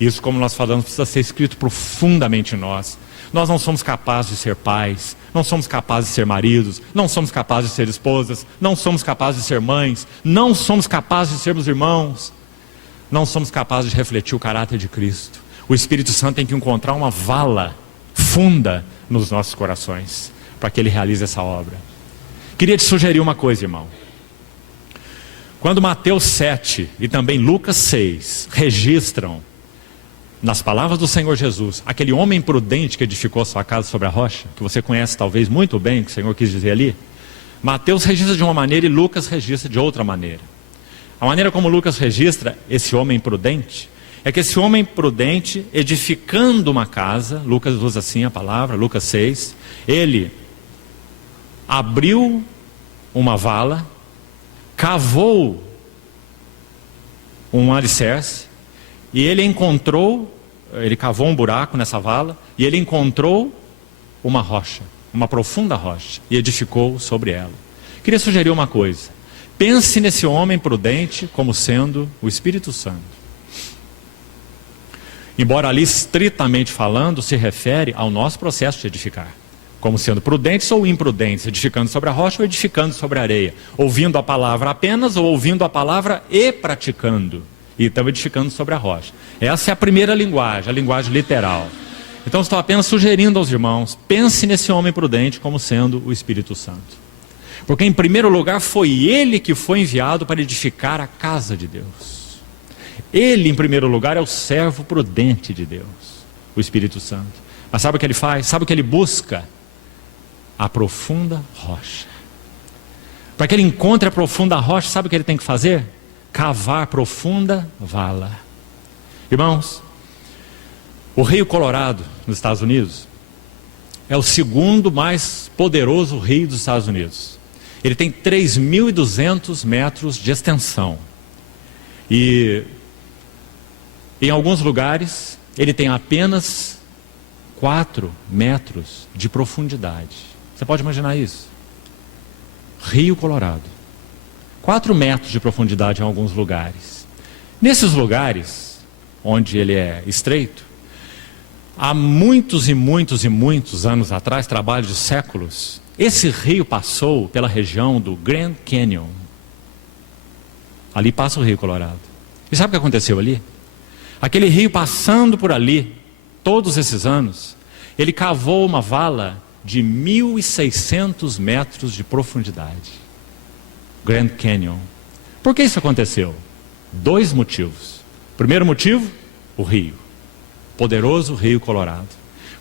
Isso, como nós falamos, precisa ser escrito profundamente em nós. Nós não somos capazes de ser pais, não somos capazes de ser maridos, não somos capazes de ser esposas, não somos capazes de ser mães, não somos capazes de sermos irmãos, não somos capazes de refletir o caráter de Cristo. O Espírito Santo tem que encontrar uma vala funda nos nossos corações, para que Ele realize essa obra. Queria te sugerir uma coisa, irmão. Quando Mateus 7 e também Lucas 6 registram, nas palavras do Senhor Jesus, aquele homem prudente que edificou a sua casa sobre a rocha, que você conhece talvez muito bem, que o Senhor quis dizer ali, Mateus registra de uma maneira e Lucas registra de outra maneira. A maneira como Lucas registra esse homem prudente, é que esse homem prudente, edificando uma casa, Lucas usa assim a palavra, Lucas 6, ele abriu uma vala, cavou um alicerce, e ele cavou um buraco nessa vala, e ele encontrou uma rocha, uma profunda rocha, e edificou sobre ela. Queria sugerir uma coisa: pense nesse homem prudente como sendo o Espírito Santo. Embora ali, estritamente falando, se refere ao nosso processo de edificar, como sendo prudentes ou imprudentes, edificando sobre a rocha ou edificando sobre a areia, ouvindo a palavra apenas ou ouvindo a palavra e praticando. E estão edificando sobre a rocha. Essa é a primeira linguagem, a linguagem literal. Então estou apenas sugerindo aos irmãos, pense nesse homem prudente como sendo o Espírito Santo. Porque em primeiro lugar foi ele que foi enviado para edificar a casa de Deus. Ele em primeiro lugar é o servo prudente de Deus, o Espírito Santo. Mas sabe o que ele faz? Sabe o que ele busca? A profunda rocha. Para que ele encontre a profunda rocha, sabe o que ele tem que fazer? Cavar profunda vala. Irmãos, o Rio Colorado, nos Estados Unidos, é o segundo mais poderoso rio dos Estados Unidos. Ele tem 3.200 metros de extensão. E em alguns lugares, ele tem apenas 4 metros de profundidade. Você pode imaginar isso? Rio Colorado. 4 metros de profundidade em alguns lugares. Nesses lugares, onde ele é estreito, há muitos e muitos e muitos anos atrás, trabalho de séculos, esse rio passou pela região do Grand Canyon. Ali passa o Rio Colorado. E sabe o que aconteceu ali? Aquele rio passando por ali, todos esses anos, ele cavou uma vala de 1.600 metros de profundidade. Grand Canyon. Por que isso aconteceu? 2 motivos. Primeiro motivo, o rio. Poderoso Rio Colorado.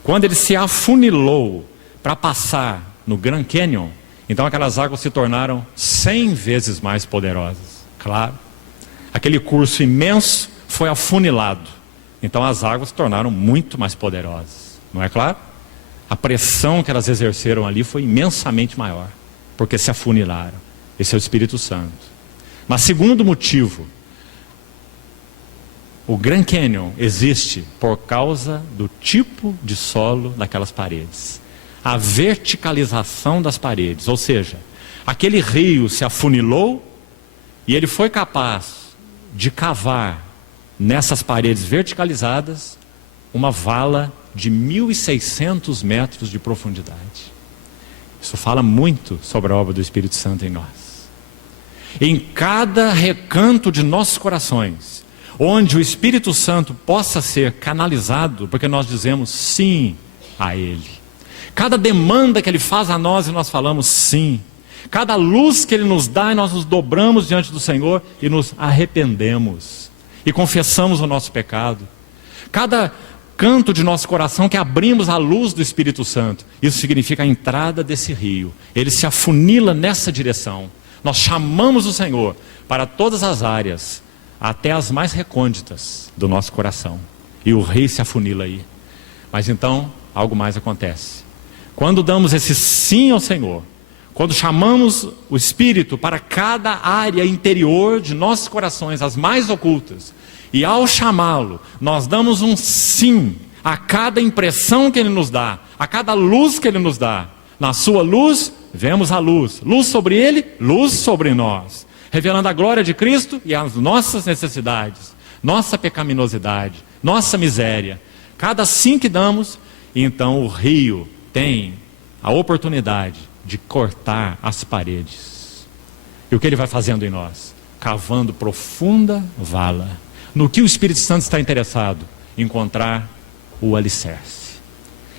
Quando ele se afunilou para passar no Grand Canyon, então aquelas águas se tornaram 100 vezes mais poderosas. Claro. Aquele curso imenso foi afunilado. Então as águas se tornaram muito mais poderosas. Não é claro? A pressão que elas exerceram ali foi imensamente maior, porque se afunilaram. Esse é o Espírito Santo. Mas segundo motivo, o Grand Canyon existe por causa do tipo de solo daquelas paredes. A verticalização das paredes, ou seja, aquele rio se afunilou e ele foi capaz de cavar nessas paredes verticalizadas uma vala de 1.600 metros de profundidade. Isso fala muito sobre a obra do Espírito Santo em nós. Em cada recanto de nossos corações, onde o Espírito Santo possa ser canalizado, porque nós dizemos sim a Ele. Cada demanda que Ele faz a nós e nós falamos sim. Cada luz que Ele nos dá e nós nos dobramos diante do Senhor e nos arrependemos. E confessamos o nosso pecado. Cada canto de nosso coração que abrimos a luz do Espírito Santo. Isso significa a entrada desse rio. Ele se afunila nessa direção. Nós chamamos o Senhor para todas as áreas, até as mais recônditas do nosso coração. E o rio se afunila aí. Mas então, algo mais acontece. Quando damos esse sim ao Senhor, quando chamamos o Espírito para cada área interior de nossos corações, as mais ocultas, e ao chamá-lo, nós damos um sim a cada impressão que Ele nos dá, a cada luz que Ele nos dá. Na sua luz, vemos a luz. Luz sobre Ele, luz sobre nós. Revelando a glória de Cristo e as nossas necessidades, nossa pecaminosidade, nossa miséria. Cada sim que damos, então o rio tem a oportunidade de cortar as paredes. E o que ele vai fazendo em nós? Cavando profunda vala. No que o Espírito Santo está interessado? Encontrar o alicerce.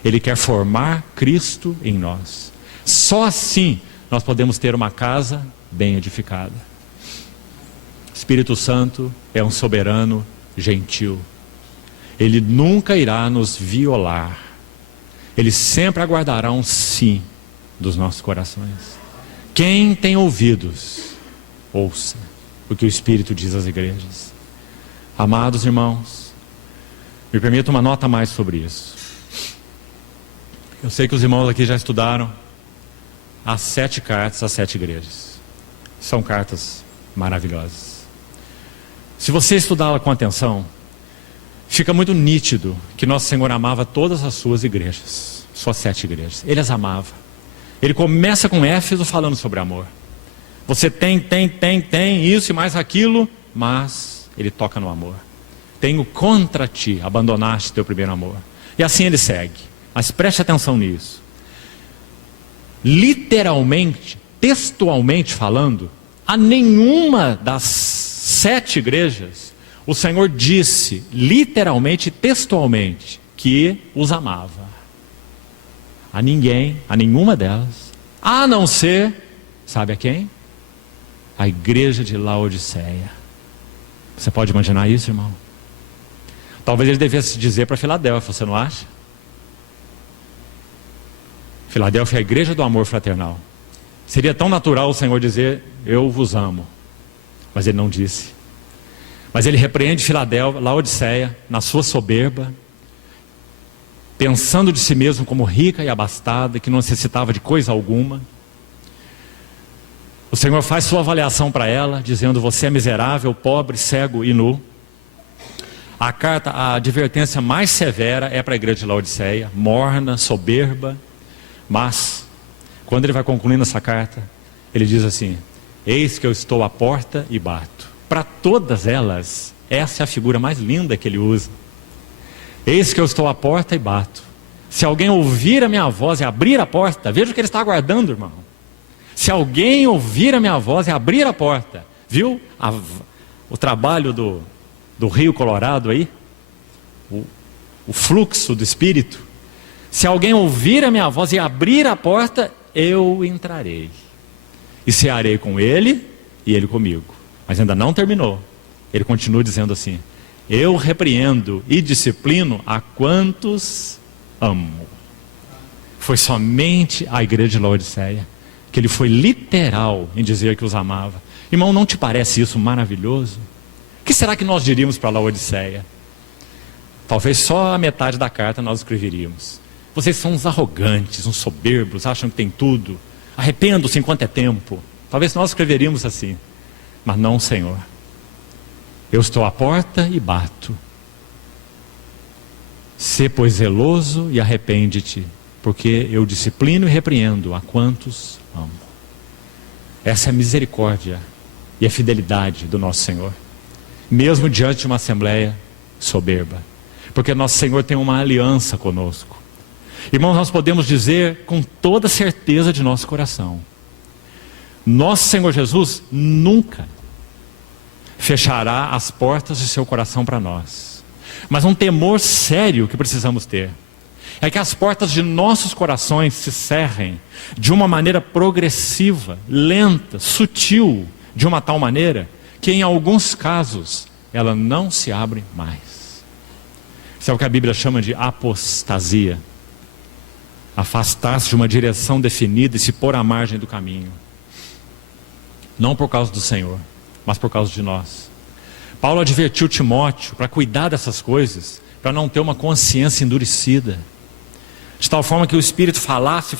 Ele quer formar Cristo em nós. Só assim nós podemos ter uma casa bem edificada. O Espírito Santo é um soberano gentil. Ele nunca irá nos violar. Ele sempre aguardará um sim dos nossos corações. Quem tem ouvidos, ouça o que o Espírito diz às igrejas. Amados irmãos, me permita uma nota a mais sobre isso. Eu sei que os irmãos aqui já estudaram as 7 cartas às 7 igrejas. São cartas maravilhosas. Se você estudá-la com atenção, fica muito nítido que Nosso Senhor amava todas as suas igrejas, suas 7 igrejas. Ele as amava. Ele começa com Éfeso falando sobre amor. Você tem isso e mais aquilo, mas ele toca no amor. Tenho contra ti, abandonaste teu primeiro amor. E assim ele segue. Mas preste atenção nisso. Literalmente, textualmente falando, a nenhuma das 7 igrejas o Senhor disse, literalmente, textualmente, que os amava. A ninguém, a nenhuma delas, a não ser, sabe a quem? A igreja de Laodiceia. Você pode imaginar isso, irmão? Talvez ele devesse dizer para Filadélfia, você não acha? Filadélfia é a igreja do amor fraternal. Seria tão natural o Senhor dizer, eu vos amo. Mas ele não disse. Mas ele repreende Filadélfia, Laodiceia, na sua soberba, pensando de si mesmo como rica e abastada, que não necessitava de coisa alguma. O Senhor faz sua avaliação para ela, dizendo, você é miserável, pobre, cego e nu. A advertência mais severa é para a igreja de Laodiceia, morna, soberba. Mas, quando ele vai concluindo essa carta, ele diz assim, eis que eu estou à porta e bato. Para todas elas, essa é a figura mais linda que ele usa. Eis que eu estou à porta e bato. Se alguém ouvir a minha voz e abrir a porta, veja o que ele está aguardando, irmão. Se alguém ouvir a minha voz e abrir a porta, viu o trabalho do Rio Colorado aí? O fluxo do Espírito. Se alguém ouvir a minha voz e abrir a porta, eu entrarei. E cearei com ele e ele comigo. Mas ainda não terminou. Ele continua dizendo assim, eu repreendo e disciplino a quantos amo. Foi somente a igreja de Laodiceia que ele foi literal em dizer que os amava. Irmão, não te parece isso maravilhoso? O que será que nós diríamos para Laodiceia? Talvez só a metade da carta nós escreveríamos. Vocês são uns arrogantes, uns soberbos, acham que tem tudo. Arrependam-se enquanto é tempo. Talvez nós escreveríamos assim. Mas não, Senhor. Eu estou à porta e bato. Sê, pois, zeloso e arrepende-te, porque eu disciplino e repreendo a quantos amo. Essa é a misericórdia e a fidelidade do nosso Senhor. Mesmo diante de uma assembleia soberba. Porque nosso Senhor tem uma aliança conosco. Irmãos, nós podemos dizer com toda certeza de nosso coração, nosso Senhor Jesus nunca fechará as portas de seu coração para nós. Mas um temor sério que precisamos ter é que as portas de nossos corações se cerrem de uma maneira progressiva, lenta, sutil, de uma tal maneira que em alguns casos ela não se abre mais. Isso é o que a Bíblia chama de apostasia. Afastar-se de uma direção definida e se pôr à margem do caminho. Não por causa do Senhor, mas por causa de nós. Paulo advertiu Timóteo para cuidar dessas coisas, para não ter uma consciência endurecida. De tal forma que o Espírito falasse,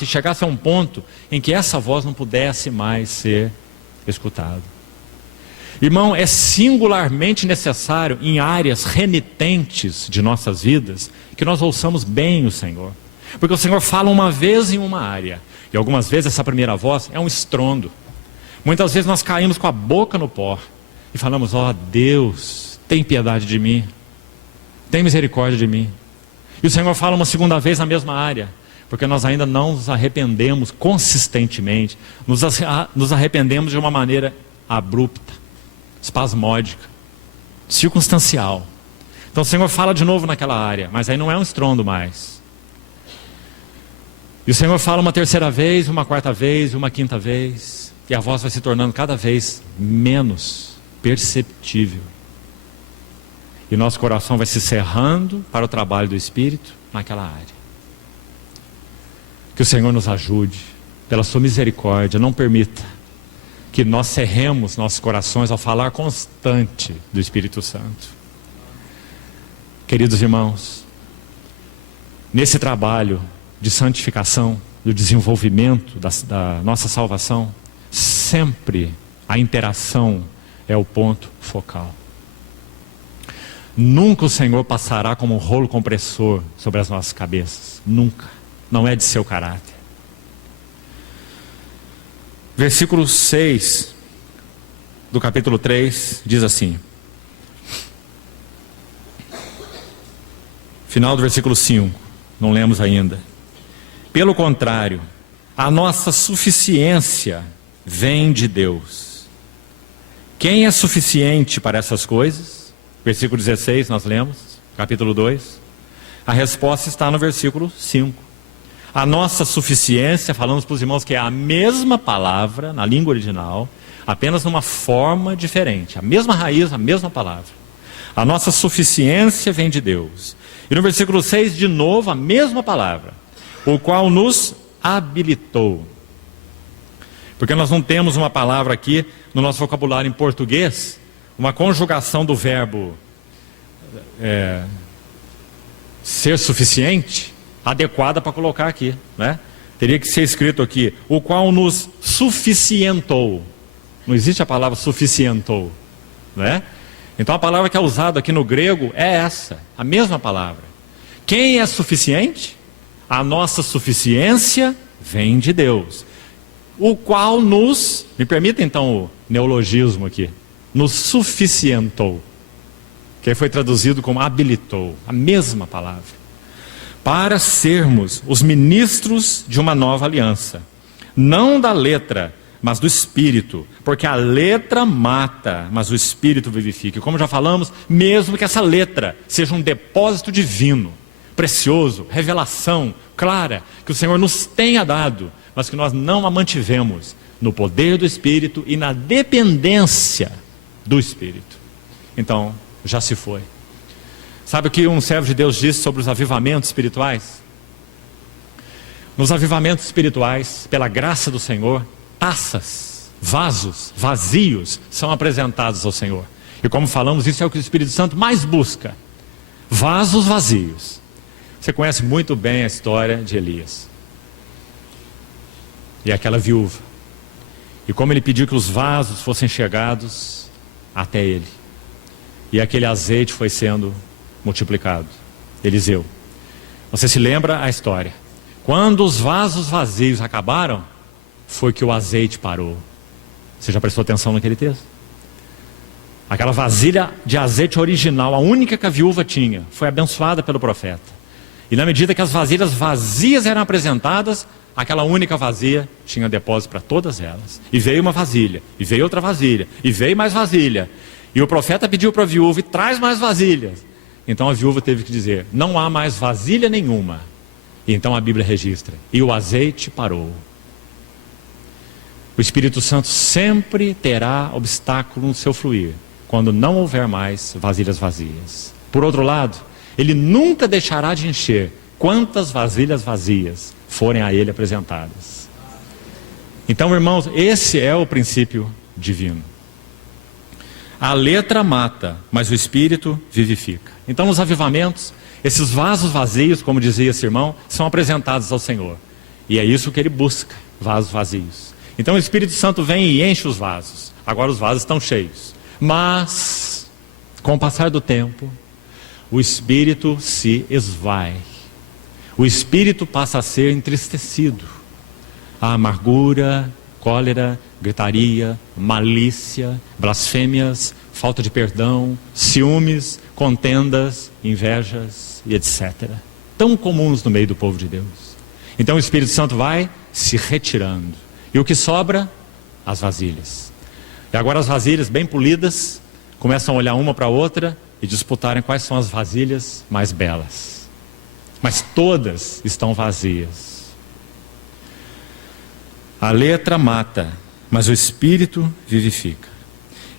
e chegasse a um ponto em que essa voz não pudesse mais ser escutada. Irmão, é singularmente necessário em áreas renitentes de nossas vidas que nós ouçamos bem o Senhor. Porque o Senhor fala uma vez em uma área, e algumas vezes essa primeira voz é um estrondo. Muitas vezes nós caímos com a boca no pó e falamos, ó Deus, tem piedade de mim, tem misericórdia de mim. E o Senhor fala uma segunda vez na mesma área, porque nós ainda não nos arrependemos consistentemente, nos arrependemos de uma maneira abrupta, espasmódica, circunstancial. Então o Senhor fala de novo naquela área, mas aí não é um estrondo mais. E o Senhor fala uma terceira vez, uma quarta vez, uma quinta vez, e a voz vai se tornando cada vez menos perceptível. E nosso coração vai se cerrando para o trabalho do Espírito naquela área. Que o Senhor nos ajude, pela sua misericórdia, não permita que nós cerremos nossos corações ao falar constante do Espírito Santo. Queridos irmãos, nesse trabalho de santificação, do desenvolvimento da nossa salvação, sempre a interação é o ponto focal. Nunca o Senhor passará como um rolo compressor sobre as nossas cabeças. Nunca. Não é de seu caráter. Versículo 6 do capítulo 3 diz assim. Final do versículo 5. Não lemos ainda. Pelo contrário, a nossa suficiência vem de Deus. Quem é suficiente para essas coisas? Versículo 16 nós lemos, capítulo 2. A resposta está no versículo 5. A nossa suficiência, falamos para os irmãos que é a mesma palavra na língua original, apenas numa forma diferente. A mesma raiz, a mesma palavra. A nossa suficiência vem de Deus. E no versículo 6, de novo, a mesma palavra. O qual nos habilitou. Porque nós não temos uma palavra aqui no nosso vocabulário em português, uma conjugação do verbo ser suficiente, adequada para colocar aqui, né? Teria que ser escrito aqui, o qual nos suficientou. Não existe a palavra suficientou, né? Então a palavra que é usada aqui no grego é essa, a mesma palavra. Quem é suficiente? A nossa suficiência vem de Deus, o qual nos, me permita então o neologismo aqui, nos suficientou, que foi traduzido como habilitou, a mesma palavra, para sermos os ministros de uma nova aliança, não da letra, mas do Espírito, porque a letra mata, mas o Espírito vivifica. E como já falamos, mesmo que essa letra seja um depósito divino, precioso, revelação clara, que o Senhor nos tenha dado, mas que nós não a mantivemos no poder do Espírito e na dependência do Espírito. Então, já se foi. Sabe o que um servo de Deus disse sobre os avivamentos espirituais? Nos avivamentos espirituais, pela graça do Senhor, taças, vasos, vazios são apresentados ao Senhor. E como falamos, isso é o que o Espírito Santo mais busca. Vasos vazios. Você conhece muito bem a história de Elias. E aquela viúva. E como ele pediu que os vasos fossem chegados até ele. E aquele azeite foi sendo multiplicado. Eliseu. Você se lembra a história. Quando os vasos vazios acabaram, foi que o azeite parou. Você já prestou atenção naquele texto? Aquela vasilha de azeite original, a única que a viúva tinha, foi abençoada pelo profeta. E na medida que as vasilhas vazias eram apresentadas, aquela única vasilha tinha depósito para todas elas. E veio uma vasilha, e veio outra vasilha, e veio mais vasilha. E o profeta pediu para a viúva, e traz mais vasilhas. Então a viúva teve que dizer, não há mais vasilha nenhuma. E então a Bíblia registra, e o azeite parou. O Espírito Santo sempre terá obstáculo no seu fluir, quando não houver mais vasilhas vazias. Por outro lado, ele nunca deixará de encher quantas vasilhas vazias forem a ele apresentadas. Então, irmãos, esse é o princípio divino. A letra mata, mas o Espírito vivifica. Então, nos avivamentos, esses vasos vazios, como dizia esse irmão, são apresentados ao Senhor. E é isso que ele busca, vasos vazios. Então o Espírito Santo vem e enche os vasos. Agora os vasos estão cheios. Mas, com o passar do tempo, o Espírito se esvai. O Espírito passa a ser entristecido. A amargura, cólera, gritaria, malícia, blasfêmias, falta de perdão, ciúmes, contendas, invejas e etc. Tão comuns no meio do povo de Deus. Então o Espírito Santo vai se retirando. E o que sobra? As vasilhas. E agora as vasilhas bem polidas começam a olhar uma para a outra e disputarem quais são as vasilhas mais belas. Mas todas estão vazias. A letra mata, mas o Espírito vivifica.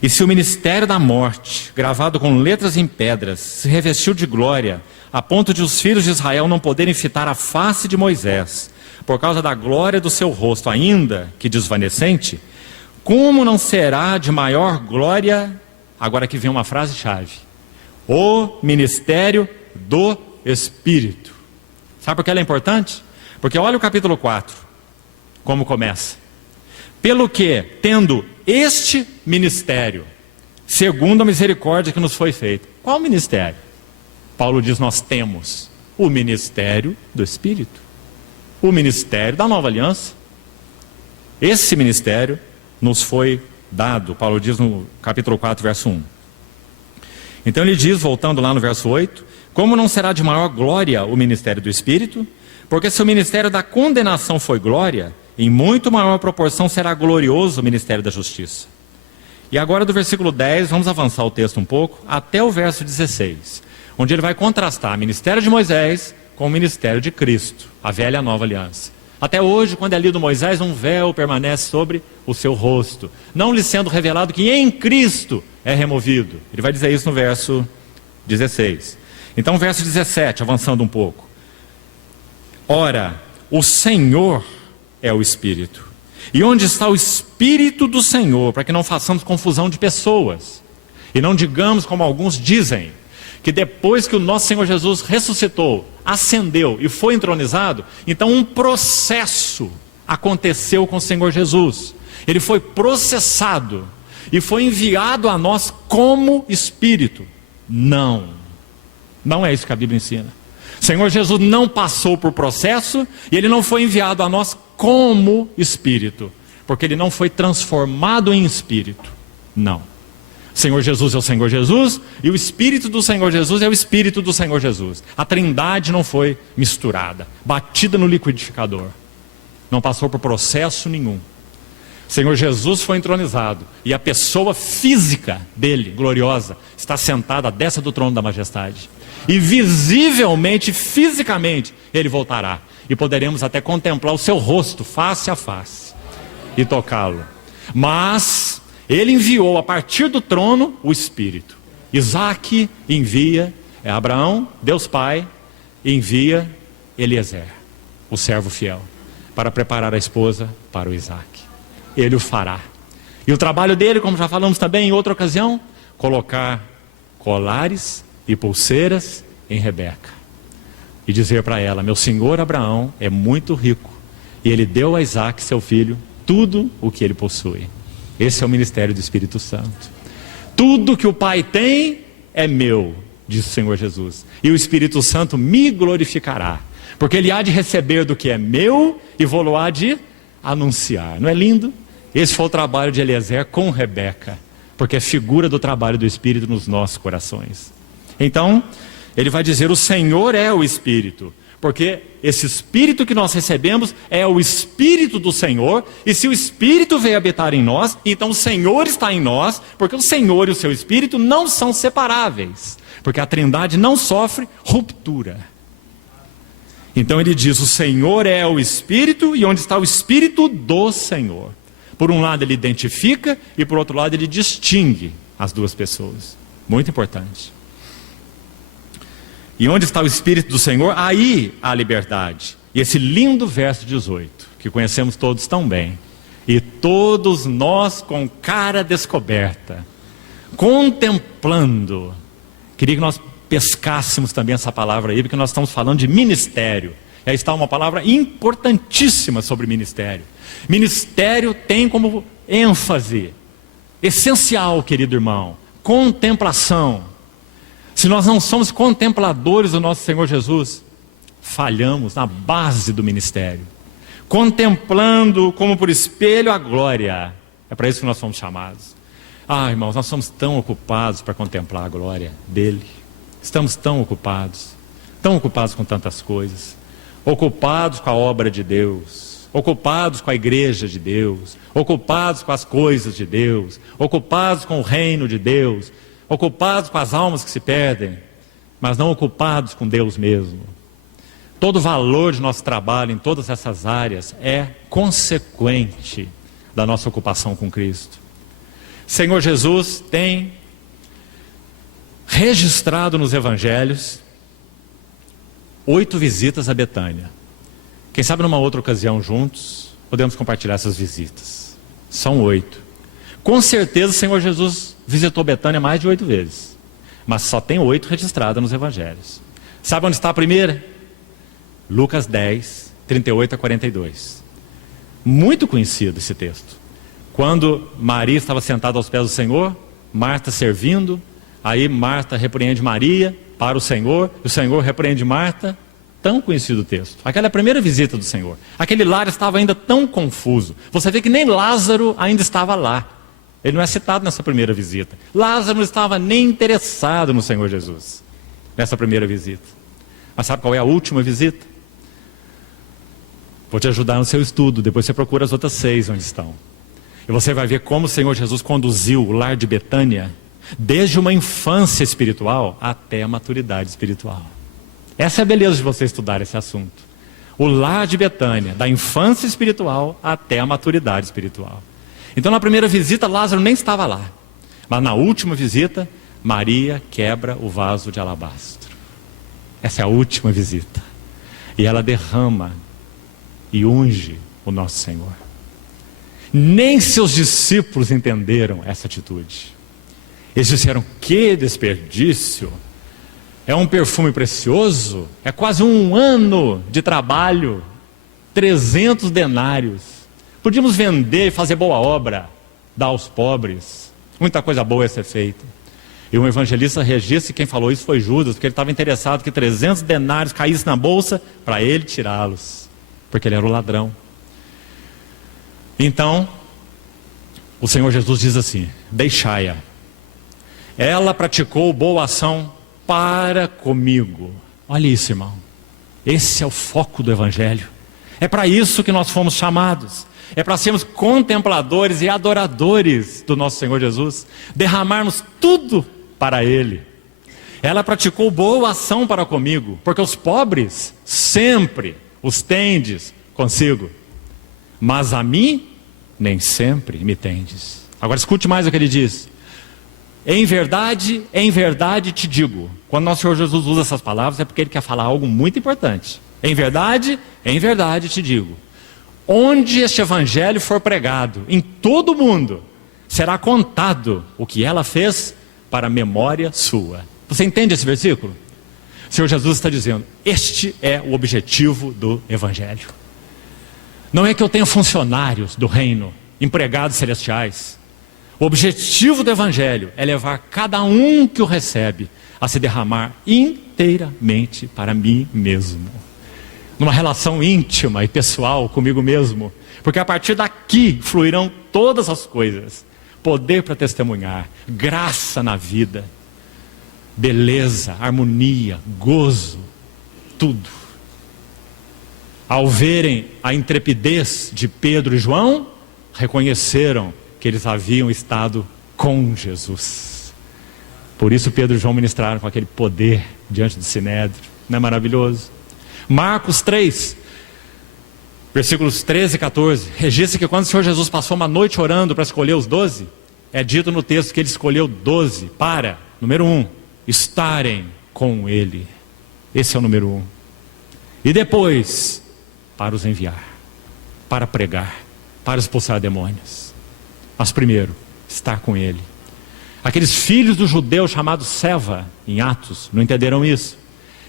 E se o ministério da morte, gravado com letras em pedras, se revestiu de glória, a ponto de os filhos de Israel não poderem fitar a face de Moisés, por causa da glória do seu rosto, ainda que desvanecente, como não será de maior glória, agora que vem uma frase-chave, o ministério do Espírito. Sabe por que ela é importante? Porque olha o capítulo 4, como começa. Pelo que, tendo este ministério, segundo a misericórdia que nos foi feita. Qual ministério? Paulo diz, nós temos o ministério do Espírito. O ministério da nova aliança. Esse ministério nos foi dado, Paulo diz no capítulo 4, verso 1. Então ele diz, voltando lá no verso 8, como não será de maior glória o ministério do Espírito? Porque se o ministério da condenação foi glória, em muito maior proporção será glorioso o ministério da justiça. E agora do versículo 10, vamos avançar o texto um pouco, até o verso 16, onde ele vai contrastar o ministério de Moisés com o ministério de Cristo, a velha e a nova aliança. Até hoje, quando é lido Moisés, um véu permanece sobre o seu rosto, não lhe sendo revelado que em Cristo é removido. Ele vai dizer isso no verso 16. Então, verso 17, avançando um pouco. Ora, o Senhor é o Espírito. E onde está o Espírito do Senhor, para que não façamos confusão de pessoas, e não digamos como alguns dizem, que depois que o nosso Senhor Jesus ressuscitou, ascendeu e foi entronizado, então um processo aconteceu com o Senhor Jesus. Ele foi processado e foi enviado a nós como Espírito. Não é isso que a Bíblia ensina. O Senhor Jesus não passou por processo e ele não foi enviado a nós como Espírito, porque ele não foi transformado em Espírito. Não. O Senhor Jesus é o Senhor Jesus e o Espírito do Senhor Jesus é o Espírito do Senhor Jesus. A Trindade não foi misturada, batida no liquidificador. Não passou por processo nenhum. O Senhor Jesus foi entronizado e a pessoa física dele, gloriosa, está sentada à destra do trono da majestade. E visivelmente, fisicamente, ele voltará. E poderemos até contemplar o seu rosto, face a face, e tocá-lo. Mas ele enviou a partir do trono o Espírito. Isaac envia, Abraão, Deus Pai, envia Eliezer, o servo fiel, para preparar a esposa para o Isaac. Ele o fará. E o trabalho dele, como já falamos também em outra ocasião, colocar colares e pulseiras em Rebeca. E dizer para ela, meu senhor Abraão é muito rico. E ele deu a Isaac, seu filho, tudo o que ele possui. Esse é o ministério do Espírito Santo. Tudo que o Pai tem é meu, diz o Senhor Jesus. E o Espírito Santo me glorificará. Porque ele há de receber do que é meu e vou-lo há de anunciar. Não é lindo? Esse foi o trabalho de Eliezer com Rebeca. Porque é figura do trabalho do Espírito nos nossos corações. Então, ele vai dizer, o Senhor é o Espírito. Porque esse Espírito que nós recebemos é o Espírito do Senhor. E se o Espírito veio habitar em nós, então o Senhor está em nós. Porque o Senhor e o seu Espírito não são separáveis. Porque a Trindade não sofre ruptura. Então ele diz, o Senhor é o Espírito. E onde está o Espírito do Senhor? Por um lado ele identifica e por outro lado ele distingue as duas pessoas. Muito importante. E onde está o Espírito do Senhor, aí há liberdade. E esse lindo verso 18, que conhecemos todos tão bem. E todos nós com cara descoberta, contemplando. Queria que nós pescássemos também essa palavra aí, porque nós estamos falando de ministério. E aí está uma palavra importantíssima sobre ministério. Ministério tem como ênfase, essencial, querido irmão, contemplação. Se nós não somos contempladores do nosso Senhor Jesus, falhamos na base do ministério. Contemplando como por espelho a glória. É para isso que nós fomos chamados. Ah, irmãos, nós somos tão ocupados para contemplar a glória dele. Estamos tão ocupados com tantas coisas. Ocupados com a obra de Deus, ocupados com a igreja de Deus, ocupados com as coisas de Deus, ocupados com o reino de Deus, ocupados com as almas que se perdem, mas não ocupados com Deus mesmo. Todo o valor de nosso trabalho em todas essas áreas é consequente da nossa ocupação com Cristo. Senhor Jesus tem registrado nos evangelhos 8 visitas a Betânia. Quem sabe numa outra ocasião juntos podemos compartilhar essas visitas. São 8. Com certeza o Senhor Jesus visitou Betânia mais de 8 vezes, mas só tem 8 registradas nos evangelhos. Sabe onde está a primeira? Lucas 10, 38 a 42. Muito conhecido esse texto. Quando Maria estava sentada aos pés do Senhor, Marta servindo, aí Marta repreende Maria para o Senhor, e o Senhor repreende Marta. Tão conhecido o texto. Aquela é a primeira visita do Senhor. Aquele lar estava ainda tão confuso. Você vê que nem Lázaro ainda estava lá. Ele não é citado nessa primeira visita. Lázaro não estava nem interessado no Senhor Jesus nessa primeira visita. Mas sabe qual é a última visita? Vou te ajudar no seu estudo. Depois você procura as outras 6 onde estão. E você vai ver como o Senhor Jesus conduziu o lar de Betânia desde uma infância espiritual até a maturidade espiritual. Essa é a beleza de você estudar esse assunto. O lar de Betânia, da infância espiritual até a maturidade espiritual. Então na primeira visita Lázaro nem estava lá. Mas na última visita, Maria quebra o vaso de alabastro. Essa é a última visita. E ela derrama e unge o nosso Senhor. Nem seus discípulos entenderam essa atitude. Eles disseram, que desperdício! É um perfume precioso, é quase um ano de trabalho, 300 denários. Podíamos vender e fazer boa obra, dar aos pobres. Muita coisa boa ia ser feita. E um evangelista registra que quem falou isso foi Judas, porque ele estava interessado que 300 denários caíssem na bolsa para ele tirá-los, porque ele era o ladrão. Então, o Senhor Jesus diz assim, deixai-a. Ela praticou boa ação para comigo. Olha isso, irmão. Esse é o foco do Evangelho. É para isso que nós fomos chamados. É para sermos contempladores e adoradores do nosso Senhor Jesus. Derramarmos tudo para Ele. Ela praticou boa ação para comigo, porque os pobres sempre os tendes consigo, mas a mim nem sempre me tendes. Agora escute mais o que ele diz. Em verdade te digo. Quando nosso Senhor Jesus usa essas palavras é porque Ele quer falar algo muito importante. Em verdade te digo. Onde este evangelho for pregado, em todo o mundo, será contado o que ela fez para a memória sua. Você entende esse versículo? O Senhor Jesus está dizendo, este é o objetivo do evangelho. Não é que eu tenha funcionários do reino, empregados celestiais. O objetivo do evangelho é levar cada um que o recebe a se derramar inteiramente para mim mesmo. Numa relação íntima e pessoal comigo mesmo. Porque a partir daqui fluirão todas as coisas. Poder para testemunhar, graça na vida, beleza, harmonia, gozo, tudo. Ao verem a intrepidez de Pedro e João, reconheceram que eles haviam estado com Jesus. Por isso Pedro e João ministraram com aquele poder diante do Sinédrio. Não é maravilhoso? Marcos 3, versículos 13 e 14, registra que quando o Senhor Jesus passou uma noite orando para escolher os 12, é dito no texto que Ele escolheu 12 para, número 1, estarem com Ele. Esse é o número 1. E depois, para os enviar, para pregar, para expulsar demônios. Mas primeiro, estar com Ele. Aqueles filhos do judeu chamados Seva, em Atos, não entenderam isso.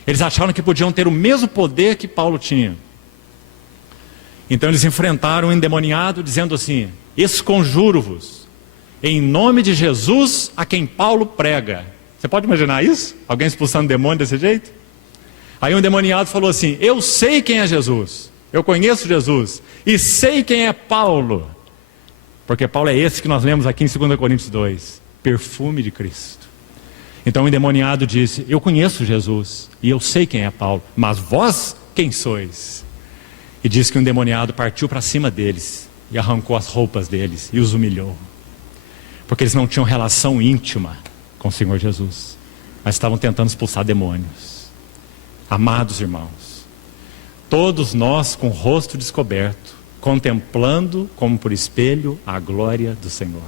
Eles acharam que podiam ter o mesmo poder que Paulo tinha. Então eles enfrentaram o endemoniado dizendo assim, esconjuro-vos, em nome de Jesus a quem Paulo prega. Você pode imaginar isso? Alguém expulsando demônio desse jeito? Aí um endemoniado falou assim, eu sei quem é Jesus, eu conheço Jesus, e sei quem é Paulo. Porque Paulo é esse que nós lemos aqui em 2 Coríntios 2. Perfume de Cristo. Então o endemoniado disse: eu conheço Jesus e eu sei quem é Paulo, mas vós quem sois? E diz que o endemoniado partiu para cima deles e arrancou as roupas deles e os humilhou. Porque eles não tinham relação íntima com o Senhor Jesus, mas estavam tentando expulsar demônios. Amados irmãos, todos nós com o rosto descoberto, contemplando como por espelho a glória do Senhor.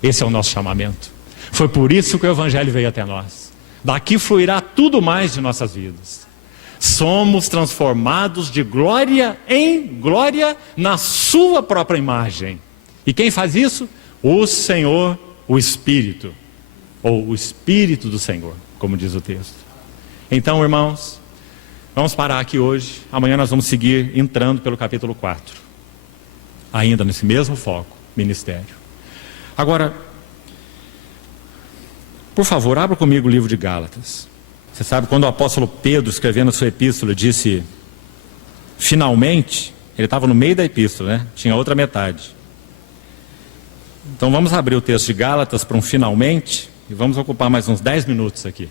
Esse é o nosso chamamento. Foi por isso que o Evangelho veio até nós. Daqui fluirá tudo mais de nossas vidas. Somos transformados de glória em glória na sua própria imagem. E quem faz isso? O Senhor, o Espírito. Ou o Espírito do Senhor, como diz o texto. Então, irmãos, vamos parar aqui hoje. Amanhã nós vamos seguir entrando pelo capítulo 4. Ainda nesse mesmo foco, ministério. Agora, por favor, abra comigo o livro de Gálatas. Você sabe, quando o apóstolo Pedro, escrevendo a sua epístola, disse finalmente, ele estava no meio da epístola, né? Tinha outra metade. Então vamos abrir o texto de Gálatas para um finalmente e vamos ocupar mais uns 10 minutos aqui.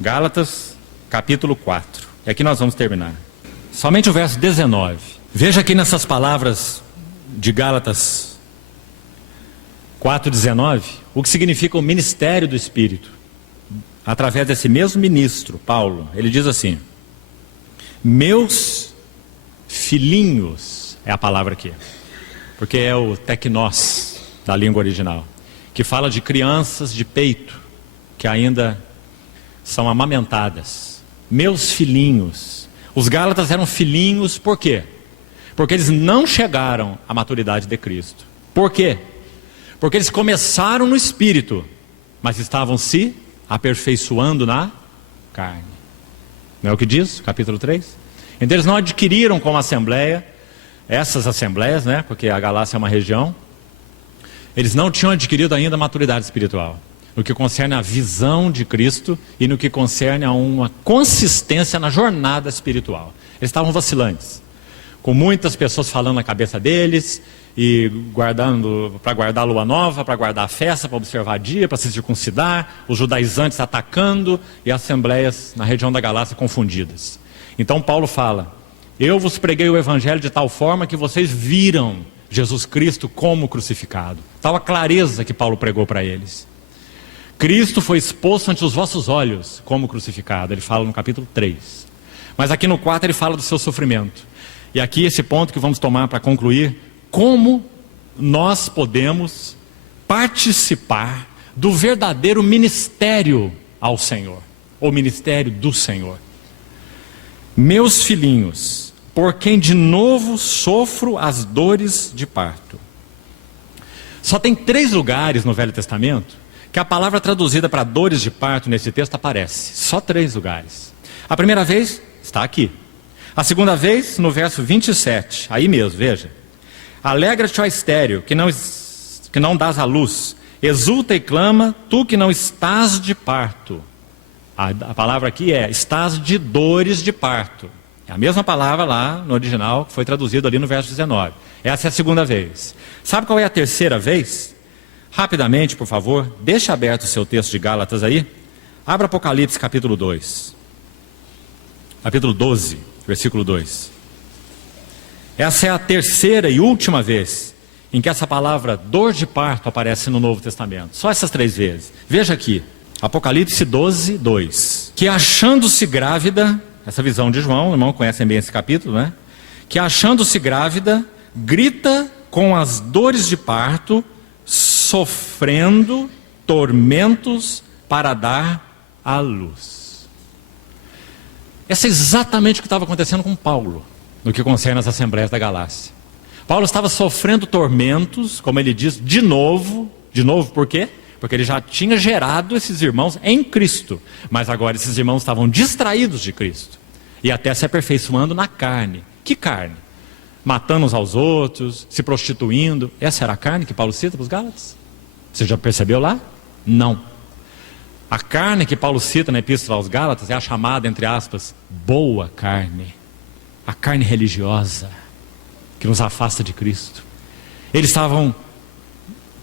Gálatas, capítulo 4. E aqui nós vamos terminar. Somente o verso 19. Veja aqui nessas palavras de Gálatas 4:19, o que significa o ministério do Espírito. Através desse mesmo ministro, Paulo, ele diz assim: meus filhinhos, é a palavra aqui, porque é o teknós da língua original, que fala de crianças de peito, que ainda são amamentadas. Meus filhinhos. Os Gálatas eram filhinhos por quê? Porque eles não chegaram à maturidade de Cristo. Por quê? Porque eles começaram no Espírito, mas estavam se aperfeiçoando na carne. Não é o que diz, capítulo 3? Então eles não adquiriram como assembleia, essas assembleias, né? Porque a Galácia é uma região. Eles não tinham adquirido ainda a maturidade espiritual, no que concerne à visão de Cristo e no que concerne a uma consistência na jornada espiritual. Eles estavam vacilantes, com muitas pessoas falando na cabeça deles, e para guardar a lua nova, para guardar a festa, para observar dia, para se circuncidar, os judaizantes atacando e assembleias na região da Galácia confundidas. Então Paulo fala: eu vos preguei o evangelho de tal forma que vocês viram Jesus Cristo como crucificado. Tal a clareza que Paulo pregou para eles. Cristo foi exposto ante os vossos olhos como crucificado. Ele fala no capítulo 3. Mas aqui no 4 ele fala do seu sofrimento. E aqui esse ponto que vamos tomar para concluir: como nós podemos participar do verdadeiro ministério ao Senhor, ou ministério do Senhor. Meus filhinhos, por quem de novo sofro as dores de parto. Só tem 3 lugares no Velho Testamento que a palavra traduzida para dores de parto nesse texto aparece. Só 3 lugares. A primeira vez está aqui. A segunda vez no verso 27, aí mesmo, veja. Alegra-te, ó estéril, que não dás à luz. Exulta e clama, tu que não estás de parto. A palavra aqui é: estás de dores de parto. É a mesma palavra lá no original, que foi traduzido ali no verso 19. Essa é a segunda vez. Sabe qual é a terceira vez? Rapidamente, por favor, deixa aberto o seu texto de Gálatas aí. Abra Apocalipse capítulo 2. Capítulo 12, versículo 2. Essa é a terceira e última vez em que essa palavra dor de parto aparece no Novo Testamento. Só essas 3 vezes. Veja aqui, Apocalipse 12, 2. Que achando-se grávida, essa visão de João, irmão, conhecem bem esse capítulo, né? Que achando-se grávida, grita com as dores de parto, sofrendo tormentos para dar à luz. Essa é exatamente o que estava acontecendo com Paulo, no que concerne as assembleias da Galácia. Paulo estava sofrendo tormentos, como ele diz, de novo por quê? Porque ele já tinha gerado esses irmãos em Cristo, mas agora esses irmãos estavam distraídos de Cristo, e até se aperfeiçoando na carne. Que carne? Matando uns aos outros, se prostituindo. Essa era a carne que Paulo cita para os Gálatas? Você já percebeu lá? Não. A carne que Paulo cita na Epístola aos Gálatas é a chamada, entre aspas, boa carne. A carne religiosa, que nos afasta de Cristo. Eles estavam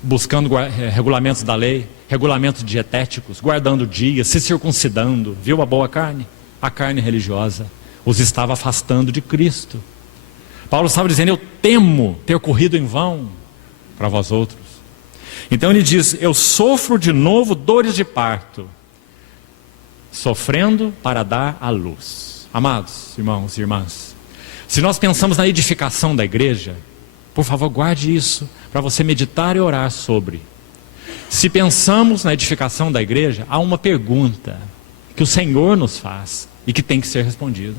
buscando regulamentos da lei, regulamentos dietéticos, guardando dias, se circuncidando. Viu a boa carne? A carne religiosa os estava afastando de Cristo. Paulo estava dizendo: eu temo ter corrido em vão para vós outros. Então ele diz: eu sofro de novo dores de parto, sofrendo para dar à luz. Amados irmãos e irmãs, se nós pensamos na edificação da igreja, por favor, guarde isso para você meditar e orar sobre. Se pensamos na edificação da igreja, há uma pergunta que o Senhor nos faz e que tem que ser respondida.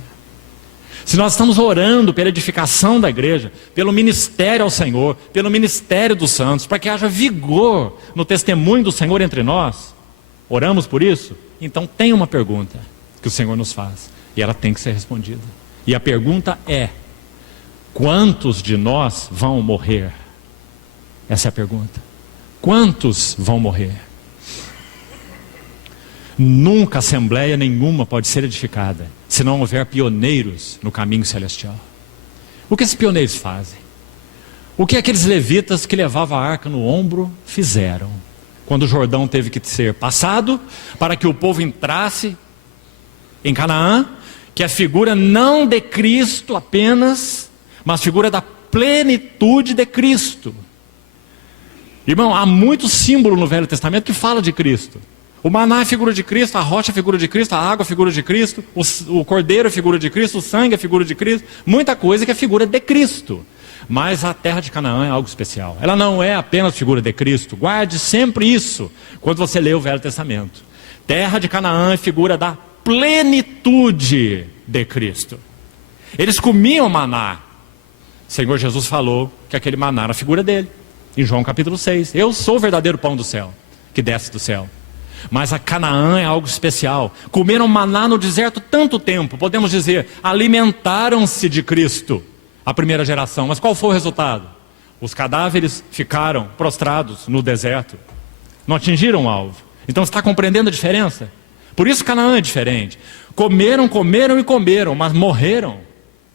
Se nós estamos orando pela edificação da igreja, pelo ministério ao Senhor, pelo ministério dos santos, para que haja vigor no testemunho do Senhor entre nós, oramos por isso? Então tem uma pergunta que o Senhor nos faz e ela tem que ser respondida. E a pergunta é: quantos de nós vão morrer? Essa é a pergunta. Quantos vão morrer? Nunca assembleia nenhuma pode ser edificada se não houver pioneiros no caminho celestial. O que esses pioneiros fazem? O que aqueles levitas que levavam a arca no ombro fizeram quando o Jordão teve que ser passado para que o povo entrasse em Canaã, que é a figura não de Cristo apenas, mas figura da plenitude de Cristo. Irmão, há muito símbolo no Velho Testamento que fala de Cristo. O maná é figura de Cristo, a rocha é figura de Cristo, a água é figura de Cristo, o cordeiro é figura de Cristo, o sangue é figura de Cristo, muita coisa que é figura de Cristo. Mas a terra de Canaã é algo especial. Ela não é apenas figura de Cristo. Guarde sempre isso quando você lê o Velho Testamento. Terra de Canaã é figura da plenitude de Cristo. Eles comiam maná. O Senhor Jesus falou que aquele maná era a figura dele. Em João capítulo 6. Eu sou o verdadeiro pão do céu, que desce do céu. Mas a Canaã é algo especial. Comeram maná no deserto tanto tempo, podemos dizer, alimentaram-se de Cristo, a primeira geração. Mas qual foi o resultado? Os cadáveres ficaram prostrados no deserto, não atingiram o alvo. Então você está compreendendo a diferença? Por isso Canaã é diferente. Comeram e comeram, mas morreram,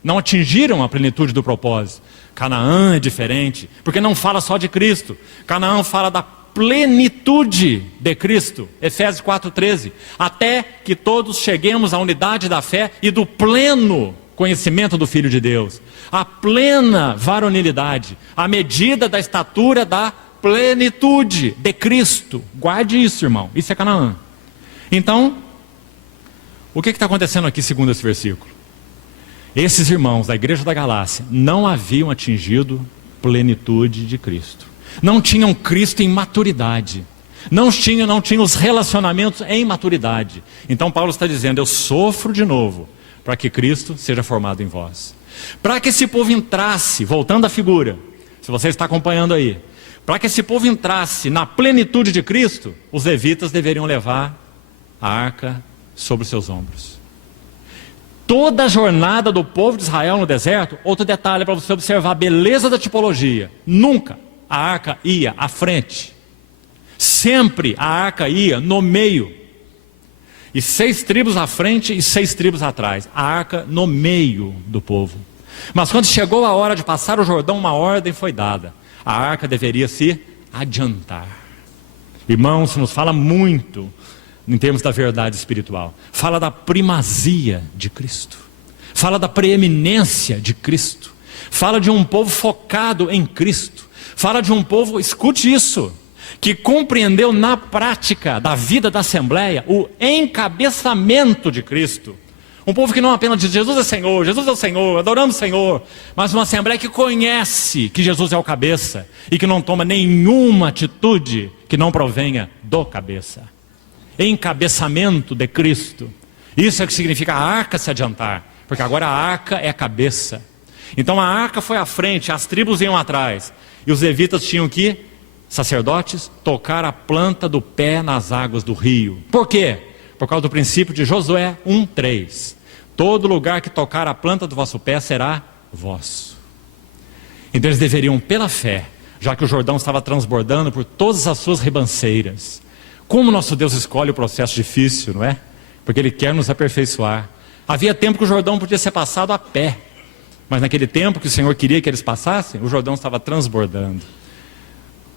não atingiram a plenitude do propósito. Canaã é diferente, porque não fala só de Cristo. Canaã fala da plenitude de Cristo. Efésios 4:13. Até que todos cheguemos à unidade da fé e do pleno conhecimento do Filho de Deus. A plena varonilidade, a medida da estatura da plenitude de Cristo. Guarde isso, irmão. Isso é Canaã. Então, o que está acontecendo aqui segundo esse versículo? Esses irmãos da igreja da Galácia não haviam atingido plenitude de Cristo. Não tinham Cristo em maturidade. Não tinham os relacionamentos em maturidade. Então Paulo está dizendo: eu sofro de novo para que Cristo seja formado em vós. Para que esse povo entrasse, voltando à figura, se você está acompanhando aí, para que esse povo entrasse na plenitude de Cristo, os levitas deveriam levar a arca sobre os seus ombros. Toda a jornada do povo de Israel no deserto, outro detalhe para você observar a beleza da tipologia: nunca a arca ia à frente, sempre a arca ia no meio, e 6 tribos à frente e 6 tribos atrás, a arca no meio do povo. Mas quando chegou a hora de passar o Jordão, uma ordem foi dada: a arca deveria se adiantar. Irmãos, nos fala muito em termos da verdade espiritual. Fala da primazia de Cristo, fala da preeminência de Cristo, fala de um povo focado em Cristo, fala de um povo, escute isso, que compreendeu na prática da vida da Assembleia o encabeçamento de Cristo. Um povo que não apenas diz: Jesus é Senhor, Jesus é o Senhor, adoramos o Senhor, mas uma Assembleia que conhece que Jesus é o cabeça e que não toma nenhuma atitude que não provenha do cabeça. Encabeçamento de Cristo. Isso é o que significa a arca se adiantar, porque agora a arca é a cabeça. Então a arca foi à frente, as tribos iam atrás, e os levitas tinham que, sacerdotes, tocar a planta do pé nas águas do rio. Por quê? Por causa do princípio de Josué 1:3. Todo lugar que tocar a planta do vosso pé será vosso. Então eles deveriam, pela fé, já que o Jordão estava transbordando por todas as suas ribanceiras. Como nosso Deus escolhe o processo difícil, não é? Porque Ele quer nos aperfeiçoar. Havia tempo que o Jordão podia ser passado a pé, mas naquele tempo que o Senhor queria que eles passassem, o Jordão estava transbordando.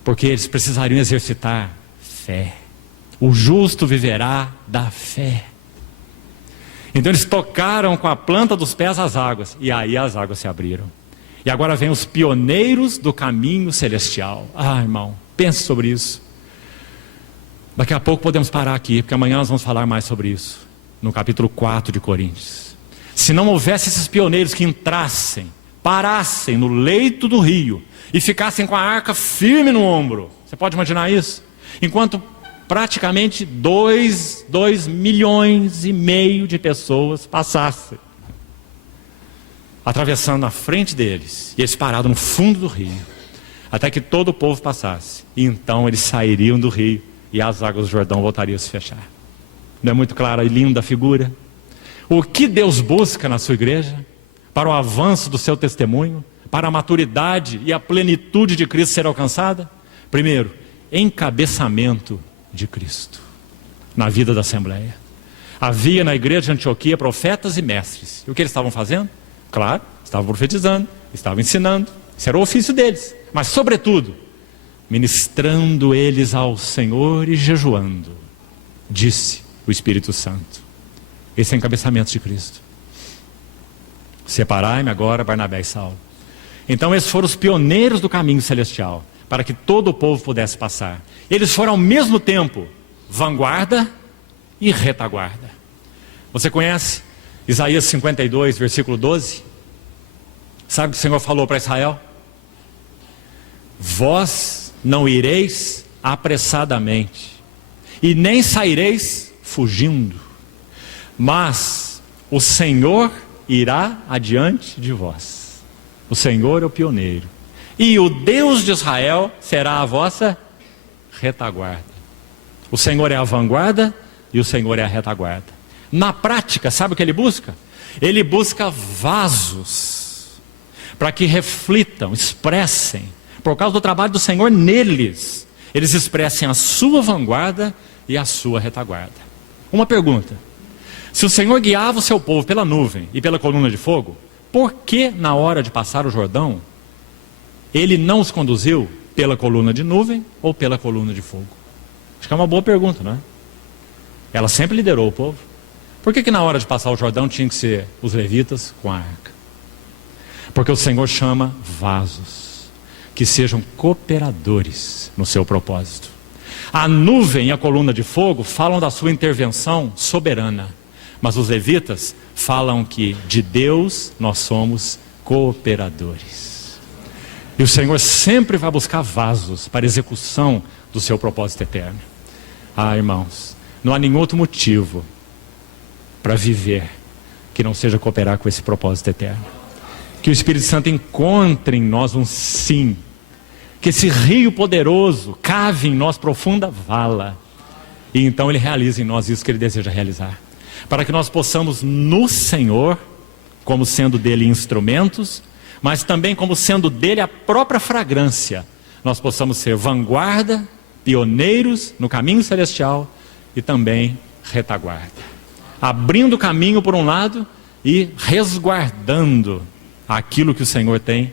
porque eles precisariam exercitar fé. O justo viverá da fé. Então eles tocaram com a planta dos pés as águas, e aí as águas se abriram. E agora vem os pioneiros do caminho celestial. Irmão, pense sobre isso. Daqui a pouco podemos parar aqui, porque amanhã nós vamos falar mais sobre isso, no capítulo 4 de Coríntios. Se não houvesse esses pioneiros que entrassem, parassem no leito do rio e ficassem com a arca firme no ombro, você pode imaginar isso? Enquanto praticamente 2,5 milhões de pessoas passassem, atravessando na frente deles, e eles parados no fundo do rio, até que todo o povo passasse, e então eles sairiam do rio, e as águas do Jordão voltariam a se fechar. Não é muito clara e linda a figura? O que Deus busca na sua igreja, para o avanço do seu testemunho, para a maturidade e a plenitude de Cristo ser alcançada? Primeiro, encabeçamento de Cristo na vida da Assembleia. Havia na igreja de Antioquia profetas e mestres. E o que eles estavam fazendo? Claro, estavam profetizando, estavam ensinando. Esse era o ofício deles. Mas sobretudo, ministrando eles ao Senhor e jejuando, disse o Espírito Santo. Esse é o encabeçamento de Cristo. Separai-me agora, Barnabé e Saulo. Então esses foram os pioneiros do caminho celestial, para que todo o povo pudesse passar. Eles foram ao mesmo tempo vanguarda e retaguarda. Você conhece Isaías 52, versículo 12? Sabe o que o Senhor falou para Israel? Vós não ireis apressadamente, e nem saireis fugindo, mas o Senhor irá adiante de vós. O Senhor é o pioneiro, e o Deus de Israel será a vossa retaguarda. O Senhor é a vanguarda e o Senhor é a retaguarda. Na prática, sabe o que ele busca? Ele busca vasos para que reflitam, expressem, por causa do trabalho do Senhor neles, eles expressem a sua vanguarda e a sua retaguarda. Uma pergunta: se o Senhor guiava o seu povo pela nuvem e pela coluna de fogo, por que na hora de passar o Jordão Ele não os conduziu pela coluna de nuvem ou pela coluna de fogo? Acho que é uma boa pergunta, não é? Ela sempre liderou o povo. Por que na hora de passar o Jordão tinha que ser os levitas com a arca? Porque o Senhor chama vasos que sejam cooperadores no seu propósito. A nuvem e a coluna de fogo falam da sua intervenção soberana, mas os levitas falam que de Deus nós somos cooperadores. E o Senhor sempre vai buscar vasos para execução do seu propósito eterno. Irmãos, não há nenhum outro motivo para viver que não seja cooperar com esse propósito eterno. Que o Espírito Santo encontre em nós um sim, que esse rio poderoso cave em nós profunda vala, e então Ele realiza em nós isso que Ele deseja realizar, para que nós possamos no Senhor, como sendo dele instrumentos, mas também como sendo dele a própria fragrância, nós possamos ser vanguarda, pioneiros no caminho celestial e também retaguarda, abrindo o caminho por um lado e resguardando aquilo que o Senhor tem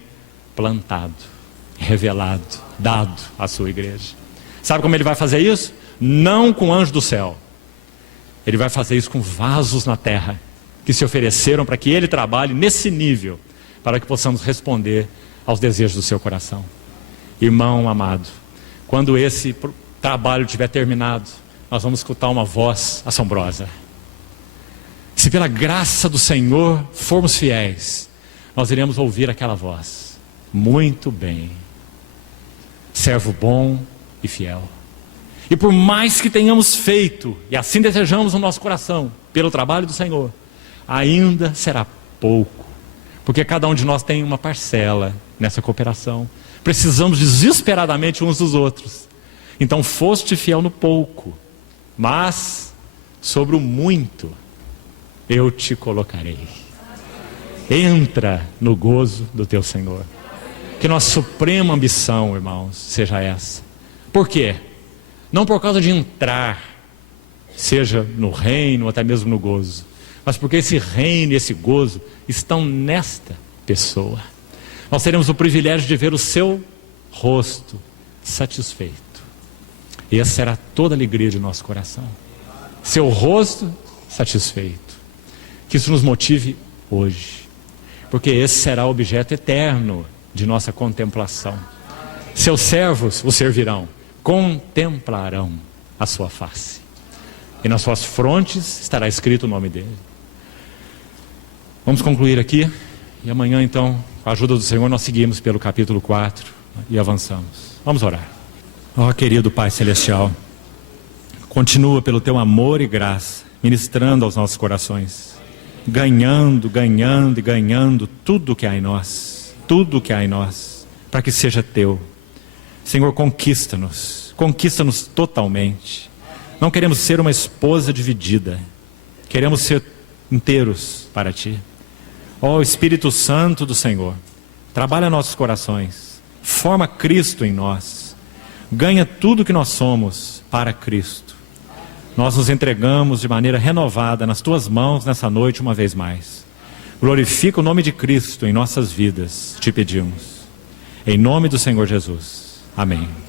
plantado, revelado, dado à sua igreja. Sabe como Ele vai fazer isso? Não com anjo do céu. Ele vai fazer isso com vasos na terra, que se ofereceram para que Ele trabalhe nesse nível, para que possamos responder aos desejos do seu coração. Irmão amado, quando esse trabalho tiver terminado, nós vamos escutar uma voz assombrosa. Se pela graça do Senhor formos fiéis, nós iremos ouvir aquela voz: muito bem, servo bom e fiel. E por mais que tenhamos feito, e assim desejamos no nosso coração, pelo trabalho do Senhor, ainda será pouco, porque cada um de nós tem uma parcela nessa cooperação. Precisamos desesperadamente uns dos outros. Então foste fiel no pouco, mas sobre o muito eu te colocarei. Entra no gozo do teu Senhor. Que nossa suprema ambição, irmãos, seja essa. Por quê? Não por causa de entrar, seja no reino ou até mesmo no gozo, mas porque esse reino e esse gozo estão nesta pessoa. Nós teremos o privilégio de ver o seu rosto satisfeito. E essa será toda a alegria de nosso coração. Seu rosto satisfeito. Que isso nos motive hoje. Porque esse será o objeto eterno de nossa contemplação. Seus servos o servirão, contemplarão a sua face. E nas suas frontes estará escrito o nome dele. Vamos concluir aqui. E amanhã, então, com a ajuda do Senhor, nós seguimos pelo capítulo 4 e avançamos. Vamos orar. Ó querido Pai Celestial, continua pelo teu amor e graça, ministrando aos nossos corações, ganhando, ganhando e ganhando tudo que há em nós, para que seja teu. Senhor, conquista-nos totalmente. Não queremos ser uma esposa dividida, queremos ser inteiros para ti. Ó Espírito Santo do Senhor, trabalha nossos corações, forma Cristo em nós, ganha tudo que nós somos para Cristo. Nós nos entregamos de maneira renovada nas tuas mãos nessa noite uma vez mais. Glorifica o nome de Cristo em nossas vidas, te pedimos. Em nome do Senhor Jesus. Amém.